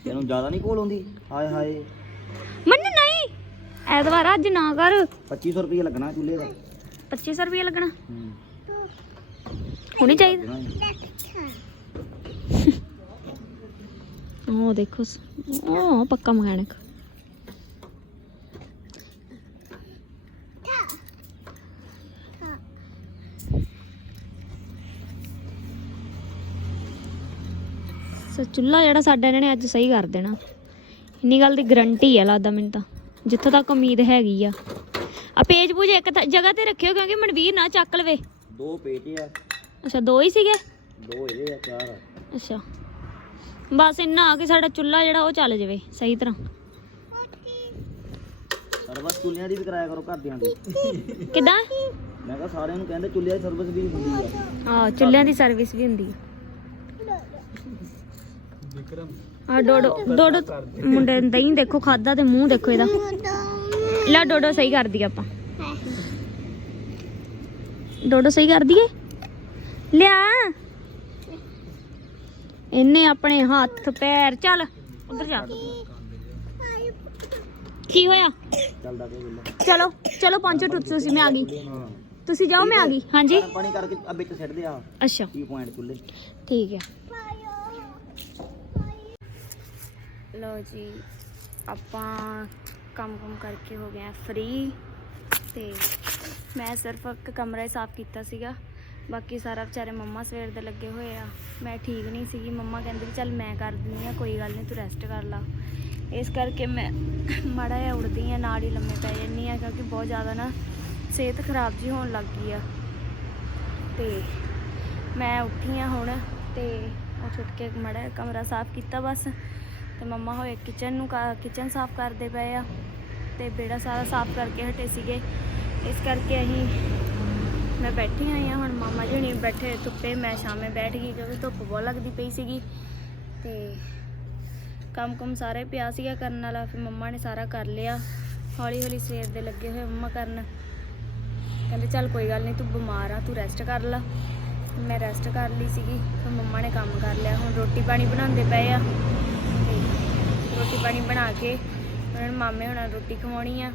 ਇਹਨੂੰ ਜ਼ਿਆਦਾ ਨਹੀਂ ਕੋਲ ਆਉਂਦੀ? ਹਾਏ ਹਾਏ। ਮੰਨ ਨਹੀਂ ਐਤਵਾਰ ਅੱਜ ਨਾ ਕਰ। 2500 ਰੁਪਏ ਲੱਗਣਾ ਚੁੱਲ੍ਹੇ ਦਾ। 2500 ਰੁਪਏ ਲੱਗਣਾ। ਹੂੰ। ਹੋਣੀ ਚਾਹੀਦੀ। ਉਹ ਦੇਖੋ ਉਹ ਪੱਕਾ ਮਕੈਨਿਕ ਸੋ ਚੁੱਲ੍ਹਾ ਜਿਹੜਾ ਸਾਡਾ ਇਹਨਾਂ ਨੇ ਅੱਜ ਸਹੀ ਕਰ ਦੇਣਾ। ਇੰਨੀ ਗੱਲ ਦੀ ਗਰੰਟੀ ਹੈ ਲੱਗਦਾ ਮੈਨੂੰ ਤਾਂ। ਜਿੱਥੋਂ ਤੱਕ ਉਮੀਦ ਹੈਗੀ ਆ। ਆ ਪੇਜ ਪੂਜ ਇੱਕ ਥਾਂ- ਜਗ੍ਹਾ ਤੇ ਰੱਖਿਓ ਕਿਉਂਕਿ ਮਨਵੀਰ ਨਾ ਚੱਕ ਲਵੇ। ਦੋ ਆ। ਅੱਛਾ ਦੋ ਹੀ ਸੀਗੇ? ਦੋ ਇਹਦੇ ਆ ਚਾਰ ਆ। ਅੱਛਾ। ਬਸ ਇੰਨਾ ਆ ਕਿ ਸਾਡਾ ਚੁੱਲ੍ਹਾ ਜਿਹੜਾ ਉਹ ਚੱਲ ਜਾਵੇ ਸਹੀ ਤਰ੍ਹਾਂ। ਸਰਵਿਸ ਚੁੱਲ੍ਹਿਆਂ ਦੀ ਵੀ ਕਰਾਇਆ ਕਰੋ ਘਰਦਿਆਂ ਦੀ। ਕਿਦਾਂ? ਮੈਂ ਕਿਹਾ ਸਾਰਿਆਂ ਨੂੰ ਕਹਿੰਦੇ ਚੁੱਲ੍ਹਿਆਂ ਦੀ ਸਰਵਿਸ ਵੀ ਹੁੰਦੀ ਆ। ਆ ਚੁੱਲ੍ਹਿਆਂ ਦੀ ਸਰਵਿਸ ਵੀ ਹੁੰਦੀ ਆ। ਵਿਕਰਮ ਆ ਡੋਡੋ ਡੋਡੋ ਮੁੰਡੇ ਨੇ ਦਹੀਂ ਦੇਖੋ ਖਾਦਾ ਤੇ ਮੂੰਹ ਦੇਖੋ ਇਹਦਾ। ਲੈ ਡੋਡੋ ਸਹੀ ਕਰਦੀ ਆਪਾਂ। ਡੋਡੋ ਸਹੀ ਕਰਦੀ ਏ ਲਿਆ। ਇਹਨੇ ਆਪਣੇ ਹੱਥ ਪੈਰ ਚੱਲ ਉਧਰ ਜਾ। ਕੀ ਹੋਇਆ? ਚਲੋ ਚਲੋ ਪਹੁੰਚੋ ਟੁੱਟ ਤੁਸੀਂ ਮੈਂ ਆ ਗਈ। ਤੁਸੀਂ ਜਾਓ ਮੈਂ ਆ ਗਈ। ਹਾਂਜੀ? ਪਾਣੀ ਕਰਕੇ ਆ ਵਿੱਚ ਸਿੱਟ ਦੇ ਆ ਅੱਛਾ। ਕੀ ਪੁਆਇੰਟ ਚੁੱਲ੍ਹੇ ਠੀਕ ਹੈ ਲੋ ਜੀ ਆਪਾਂ ਕੰਮ ਕੰਮ ਕਰਕੇ ਹੋ ਗਏ ਆ ਫ੍ਰੀ ਤੇ ਮੈਂ ਸਿਰਫ ਇੱਕ ਕਮਰਾ ਹੀ ਸਾਫ਼ ਕੀਤਾ ਸੀਗਾ। ਬਾਕੀ ਸਾਰਾ ਵਿਚਾਰੇ ਮੰਮਾ ਸਵੇਰ ਦੇ ਲੱਗੇ ਹੋਏ ਆ। ਮੈਂ ਠੀਕ ਨਹੀਂ ਸੀਗੀ। ਮੰਮਾ ਕਹਿੰਦੇ ਵੀ ਚੱਲ ਮੈਂ ਕਰ ਦਿੰਦੀ ਆ, ਕੋਈ ਗੱਲ ਨਹੀਂ, ਤੂੰ ਰੈਸਟ ਕਰ ਲਾ। ਇਸ ਕਰਕੇ ਮੈਂ ਮਾੜਾ ਜਿਹਾ ਉੜਦੀ ਆ, ਨਾਲ ਹੀ ਲੰਮੇ ਪੈ ਜੰਨੀ ਆ, ਕਿਉਂਕਿ ਬਹੁਤ ਜ਼ਿਆਦਾ ਨਾ ਸਿਹਤ ਖਰਾਬ ਜੀ ਹੋਣ ਲੱਗ ਗਈ ਆ। ਤੇ ਮੈਂ ਉੱਠੀ ਆ ਹੁਣ ਤੇ ਉਹ ਉੱਠ ਕੇ ਮਾੜਾ ਕਮਰਾ ਸਾਫ਼ ਕੀਤਾ ਬਸ। ਤੇ ਮੰਮਾ ਹੋਏ ਕਿਚਨ ਨੂੰ ਕਿਚਨ ਸਾਫ਼ ਕਰਦੇ ਪਏ ਆ। ਤੇ ਬੇੜਾ ਸਾਰਾ ਸਾਫ਼ ਕਰਕੇ ਹਟੇ ਸੀਗੇ। ਇਸ ਕਰਕੇ ਅਸੀਂ ਮੈਂ ਬੈਠੀ ਆਈ ਆ ਹੁਣ ਮਾਮਾ ਜੀ ਨਹੀਂ ਬੈਠੇ ਧੁੱਪੇ, ਮੈਂ ਸ਼ਾਮੇ ਬੈਠ ਗਈ, ਕਿਉਂਕਿ ਧੁੱਪ ਬਹੁਤ ਲੱਗਦੀ ਪਈ ਸੀਗੀ। ਤੇ ਕੰਮ ਕੁਮ ਸਾਰੇ ਪਿਆ ਸੀਗਾ ਕਰਨ ਵਾਲਾ, ਫਿਰ ਮੰਮਾ ਨੇ ਸਾਰਾ ਕਰ ਲਿਆ। ਹੌਲੀ ਹੌਲੀ ਸਵੇਰ ਦੇ ਲੱਗੇ ਹੋਏ ਮੰਮਾ ਕਰਨ। ਕਹਿੰਦੇ, ਚੱਲ ਕੋਈ ਗੱਲ ਨਹੀਂ, ਤੂੰ ਬਿਮਾਰ ਆ, ਤੂੰ ਰੈਸਟ ਕਰ ਲੈ। ਮੈਂ ਰੈਸਟ ਕਰ ਲਈ ਸੀਗੀ, ਫਿਰ ਮੰਮਾ ਨੇ ਕੰਮ ਕਰ ਲਿਆ। ਹੁਣ ਰੋਟੀ ਪਾਣੀ ਬਣਾਉਂਦੇ ਪਏ ਆ। ਤੇ ਰੋਟੀ ਪਾਣੀ ਬਣਾ ਕੇ, ਉਹਨਾਂ ਮਾਮੇ ਹੁਣਾਂ ਰੋਟੀ ਖਵਾਉਣੀ ਆ।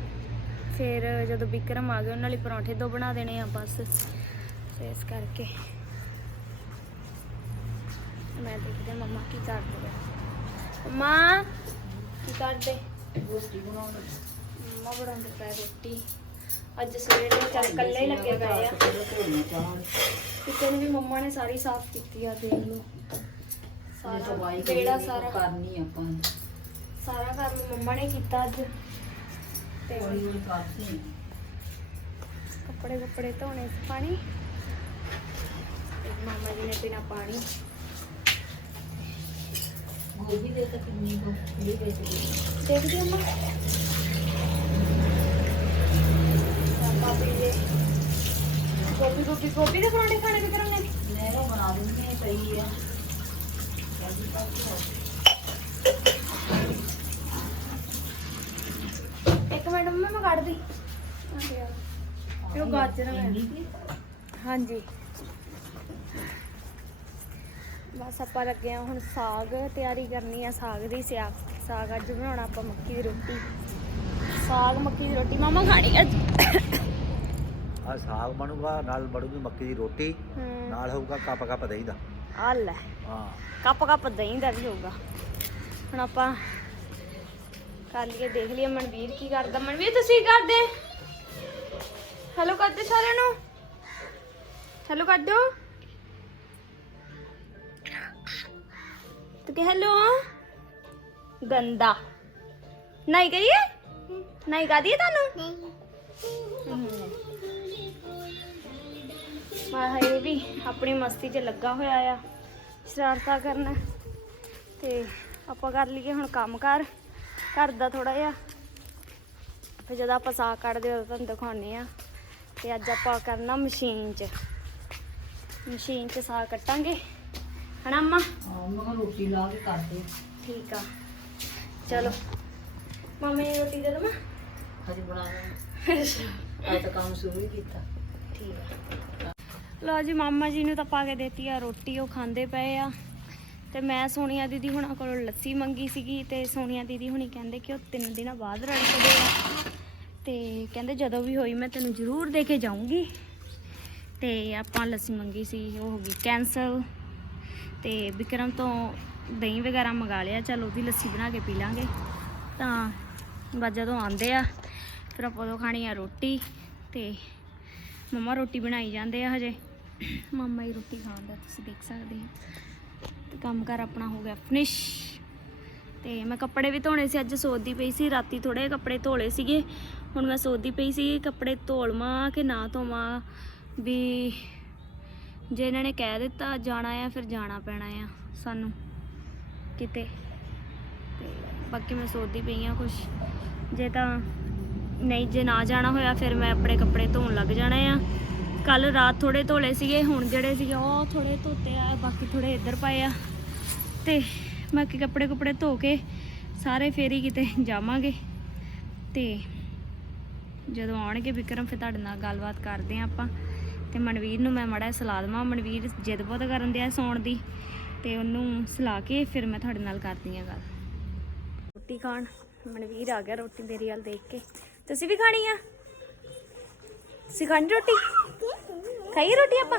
ਫਿਰ ਜਦੋਂ ਵਿਕਰਮ ਆ ਗਏ ਉਹਨਾਂ ਲਈ ਪਰੌਂਠੇ ਦੋ ਬਣਾ ਦੇਣੇ ਆ ਬਸ। ਇਸ ਕਰਕੇ ਮੈਂ ਦੇਖਦੇ ਮੰਮਾ ਕੀ ਕਰਦੇ ਆ। ਮੰਮਾ ਕੀ ਕਰਦੇ? ਰੋਟੀ ਬਣਾਉਣ ਮੰਮਾ ਬਣਾਉਂਦੇ ਪਏ ਰੋਟੀ। ਅੱਜ ਸਵੇਰੇ ਚੱਲ ਕੱਲੇ ਹੀ ਲੱਗੇ ਪਏ ਆ। ਕਿਚਨ ਵੀ ਮੰਮਾ ਨੇ ਸਾਰੀ ਸਾਫ਼ ਕੀਤੀ ਆ ਦੇਖ ਲਓ। ਸਾਰਾ ਬੇੜਾ ਸਾਰਾ ਕਰਨੀ ਆਪਾਂ ਸਾਰਾ ਕੰਮ ਮੰਮਾ ਨੇ ਕੀਤਾ ਅੱਜ। ਤੇ ਕੱਪੜੇ ਕੱਪੜੇ ਧੋਣੇ ਸੀ ਪਾਣੀ। ਤੇ ਮਾਮਾ ਜੀ ਨੇ ਪੀਣਾ ਪਾਣੀ। ਗੋਭੀ ਦੇ ਤਾਂ ਕਿੰਨੀ ਕੋ ਇਹ ਵਿੱਚ ਦੀ ਦੇਖਦੀ ਅੰਮਾ ਪਾਪੀ ਦੇ ਗੋਭੀ ਗੋਭੀ ਗੋਭੀ ਦੇ ਪਰੌਂਠੇ ਖਾਣੇ ਕਿ ਕਰਾਂਗੇ? ਨਹਿਰੋਂ ਬਣਾ ਦਿੰਦੇ ਆ ਪਈ ਆ ਜਲਦੀ ਇੱਕ ਮਿੰਟ ਮੰਮਾ ਮੈਂ ਕੱਢਦੀ ਇਹ ਗਾਜਰਾਂ ਹੈ ਹਾਂਜੀ। ਬਸ ਆਪਾਂ ਲੱਗੇ ਆ ਹੁਣ ਸਾਗ ਤਿਆਰੀ ਕਰਨੀ ਆ ਸਾਗ ਦੀ ਸਿਆਗ ਸਾਗ ਅੱਜ ਬਣਾਉਣਾ ਆਪਾਂ ਮੱਕੀ ਦੀ ਰੋਟੀ। ਸਾਗ ਮੱਕੀ ਦੀ ਰੋਟੀ। ਮਾਮਾ ਖਾਣੀ ਅੱਜ। ਆ ਸਾਗ ਬਣੂਗਾ ਨਾਲ ਬਣੂਗੀ ਮੱਕੀ ਦੀ ਰੋਟੀ। ਨਾਲ ਹੋਊਗਾ ਕੱਪ ਕੱਪ ਦਹੀਂ ਦਾ ਆ ਲੈ। ਹਾਂ। ਕੱਪ ਕੱਪ ਦਹੀਂ ਦਾ ਵੀ ਹੋਊਗਾ। ਹੁਣ ਆਪਾਂ ਕਰ ਲਈਏ, ਦੇਖ ਲਈਏ, ਮਨਵੀਰ ਕੀ ਕਰਦਾ। ਮਨਵੀਰ, ਤੁਸੀਂ ਕੀ ਕਰਦੇ? ਹੈਲੋ ਕਰਦੇ ਸਾਰਿਆਂ ਨੂੰ। ਹੈਲੋ ਕਰ ਦਿਓ। ਤੂੰ ਕਿ ਹੈਲੋ ਗੰਦਾ। ਨਹੀਂ ਕਹੀਏ? ਨਹੀਂ ਕਾ ਤੁਹਾਨੂੰ? ਮਾਹ ਇਹ ਵੀ ਆਪਣੀ ਮਸਤੀ 'ਚ ਲੱਗਾ ਹੋਇਆ ਆ, ਸ਼ਰਾਰਤਾ ਕਰਨਾ। ਤੇ ਆਪਾਂ ਕਰ ਲਈਏ ਹੁਣ ਕੰਮ ਕਰ। ਘਰ ਦਾ ਥੋੜਾ ਜਿਹਾ। ਫਿਰ ਜਦੋਂ ਆਪਾਂ ਸਾਗ ਕੱਢਦੇ ਉਦੋਂ ਤੁਹਾਨੂੰ ਦਿਖਾਉਂਦੇ ਆ ਤੇ ਅੱਜ ਆਪਾਂ ਕਰਨਾ ਮਸ਼ੀਨ 'ਚ। ਮਸ਼ੀਨ 'ਚ ਸਾਗ ਕੱਟਾਂਗੇ। ਹਨਾ ਅੰਮਾ? ਹਾਂ ਮੈਂ ਰੋਟੀ ਲਾ ਕੇ ਕਰਦੇ ਠੀਕ ਆ। ਚਲੋ। ਮਾਮੇ ਨੇ ਰੋਟੀ ਦੇ ਦਮਾ ਹਜੇ ਬਣਾਉਣਾ ਅੱਜ ਕੰਮ ਸ਼ੁਰੂ ਹੀ ਕੀਤਾ। ਠੀਕ ਆ। ਲਓ ਜੀ ਮਾਮਾ ਜੀ ਨੂੰ ਤਾਂ ਪਾ ਕੇ ਦੇਤੀ ਆ ਰੋਟੀ ਉਹ ਖਾਂਦੇ ਪਏ ਆ। ਤੇ ਮੈਂ ਸੋਨੀਆ ਦੀਦੀ ਹੁਣਾਂ ਕੋਲੋਂ ਲੱਸੀ ਮੰਗੀ ਸੀਗੀ ਤੇ ਸੋਨੀਆ ਦੀਦੀ ਹੁਣੀ ਕਹਿੰਦੇ ਕਿ ਉਹ ਤਿੰਨ ਦਿਨਾਂ ਬਾਅਦ ਰੜਕਦੇ ਆ ਤੇ ਕਹਿੰਦੇ ਜਦੋਂ ਵੀ ਹੋਈ ਮੈਂ ਤੈਨੂੰ ਜ਼ਰੂਰ ਦੇ ਕੇ ਜਾਊਂਗੀ। ਤੇ ਆਪਾਂ ਲੱਸੀ ਮੰਗੀ ਸੀ, ਉਹ ਹੋ ਗਈ ਕੈਂਸਲ ਤੇ ਵਿਕਰਮ ਤੋਂ ਦਹੀਂ ਵਗੈਰਾ ਮੰਗਾ ਲਿਆ, ਚਲ ਉਹਦੀ ਲੱਸੀ ਬਣਾ ਕੇ ਪੀ ਲਾਂਗੇ। ਤਾਂ ਬਸ ਜਦੋਂ ਆਉਂਦੇ ਆ, ਫਿਰ ਆਪਾਂ ਉਦੋਂ ਖਾਣੀ ਆ ਰੋਟੀ ਤੇ ਮੰਮਾ ਰੋਟੀ ਬਣਾਈ ਜਾਂਦੇ ਆ ਹਜੇ। ਮੰਮਾ ਹੀ ਰੋਟੀ ਖਾਂਦਾ ਤੁਸੀਂ ਦੇਖ ਸਕਦੇ ਹੋ। ਕੰਮ ਕਰ ਆਪਣਾ ਹੋ ਗਿਆ ਫਿਨਿਸ਼ ਤੇ ਮੈਂ ਕੱਪੜੇ ਵੀ ਧੋਣੇ ਸੀ, ਅੱਜ ਸੋਚਦੀ ਪਈ ਸੀ, ਰਾਤੀ ਥੋੜੇ ਕੱਪੜੇ ਧੋਲੇ ਸੀਗੇ। ਹੁਣ ਮੈਂ ਸੋਚਦੀ ਪਈ ਸੀ, ਕੱਪੜੇ ਧੋਲਵਾਂ ਕਿ ਨਾ ਧੋਵਾਂ, ਵੀ ਜੇ ਇਹਨਾਂ ਨੇ ਕਹਿ ਦਿੱਤਾ ਜਾਣਾ ਆ, ਫਿਰ ਜਾਣਾ ਪੈਣਾ ਆ ਸਾਨੂੰ, ਕਿਤੇ। ਤੇ ਬਾਕੀ ਮੈਂ ਸੋਚਦੀ ਪਈ ਆ ਕੁਛ। ਜੇ ਤਾਂ ਨਹੀਂ, ਜੇ ਨਾ ਜਾਣਾ ਹੋਇਆ, ਫਿਰ ਮੈਂ ਆਪਣੇ ਕੱਪੜੇ ਧੋਣ ਲੱਗ ਜਾਣਾ ਆ। ਕੱਲ ਰਾਤ ਥੋੜੇ ਧੋਲੇ ਸੀਗੇ, ਹੁਣ ਜਿਹੜੇ ਸੀਗੇ ਉਹ ਥੋੜੇ ਧੋਤੇ ਆ, ਬਾਕੀ ਥੋੜੇ ਇੱਧਰ ਪਏ ਆ। ਤੇ ਬਾਕੀ ਕੱਪੜੇ ਕੁਪੜੇ ਧੋ ਕੇ ਸਾਰੇ ਫੇਰੀ ਕਿਤੇ ਜਾਵਾਂਗੇ। ਤੇ ਜਦੋਂ ਆਉਣਗੇ ਵਿਕਰਮ, ਫਿਰ ਤੁਹਾਡੇ ਨਾਲ ਗੱਲਬਾਤ ਕਰਦੇ ਆ ਆਪਾਂ। ਤੇ ਮਨਵੀਰ ਨੂੰ ਮੈਂ ਮੜਾ ਸਲਾਹ ਦੇਵਾਂ। ਮਨਵੀਰ ਜਿੱਦ ਬਹੁਤ ਕਰਨ ਦਿਆ ਸੌਣ ਦੀ। ਤੇ ਉਹਨੂੰ ਸਲਾ ਕੇ ਫਿਰ ਮੈਂ ਤੁਹਾਡੇ ਨਾਲ ਕਰਦੀ ਆ ਗੱਲ। ਰੋਟੀ ਖਾਣ। ਮਨਵੀਰ ਆ ਗਿਆ ਰੋਟੀ ਮੇਰੀ ਵੱਲ ਦੇਖ ਕੇ। ਤੁਸੀਂ ਵੀ ਖਾਣੀ ਆ? ਸਿਖਾਣੀ ਰੋਟੀ ਖਾਈ ਰੋਟੀ ਆਪਾਂ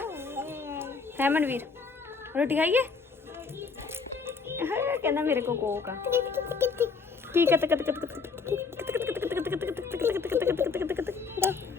ਹੈ ਮਨਵੀਰ ਰੋਟੀ ਖਾਈਏ ਕਹਿੰਦਾ ਮੇਰੇ ਕੋ ਕੋਕ ਆ ਕੀ ਕਤ ਕਤ ਕਤ ਕਤ ਕਤ ਕਤ ਕਤ ਕਤ ਕਤ ਕਤ ਕਤ ਕਤ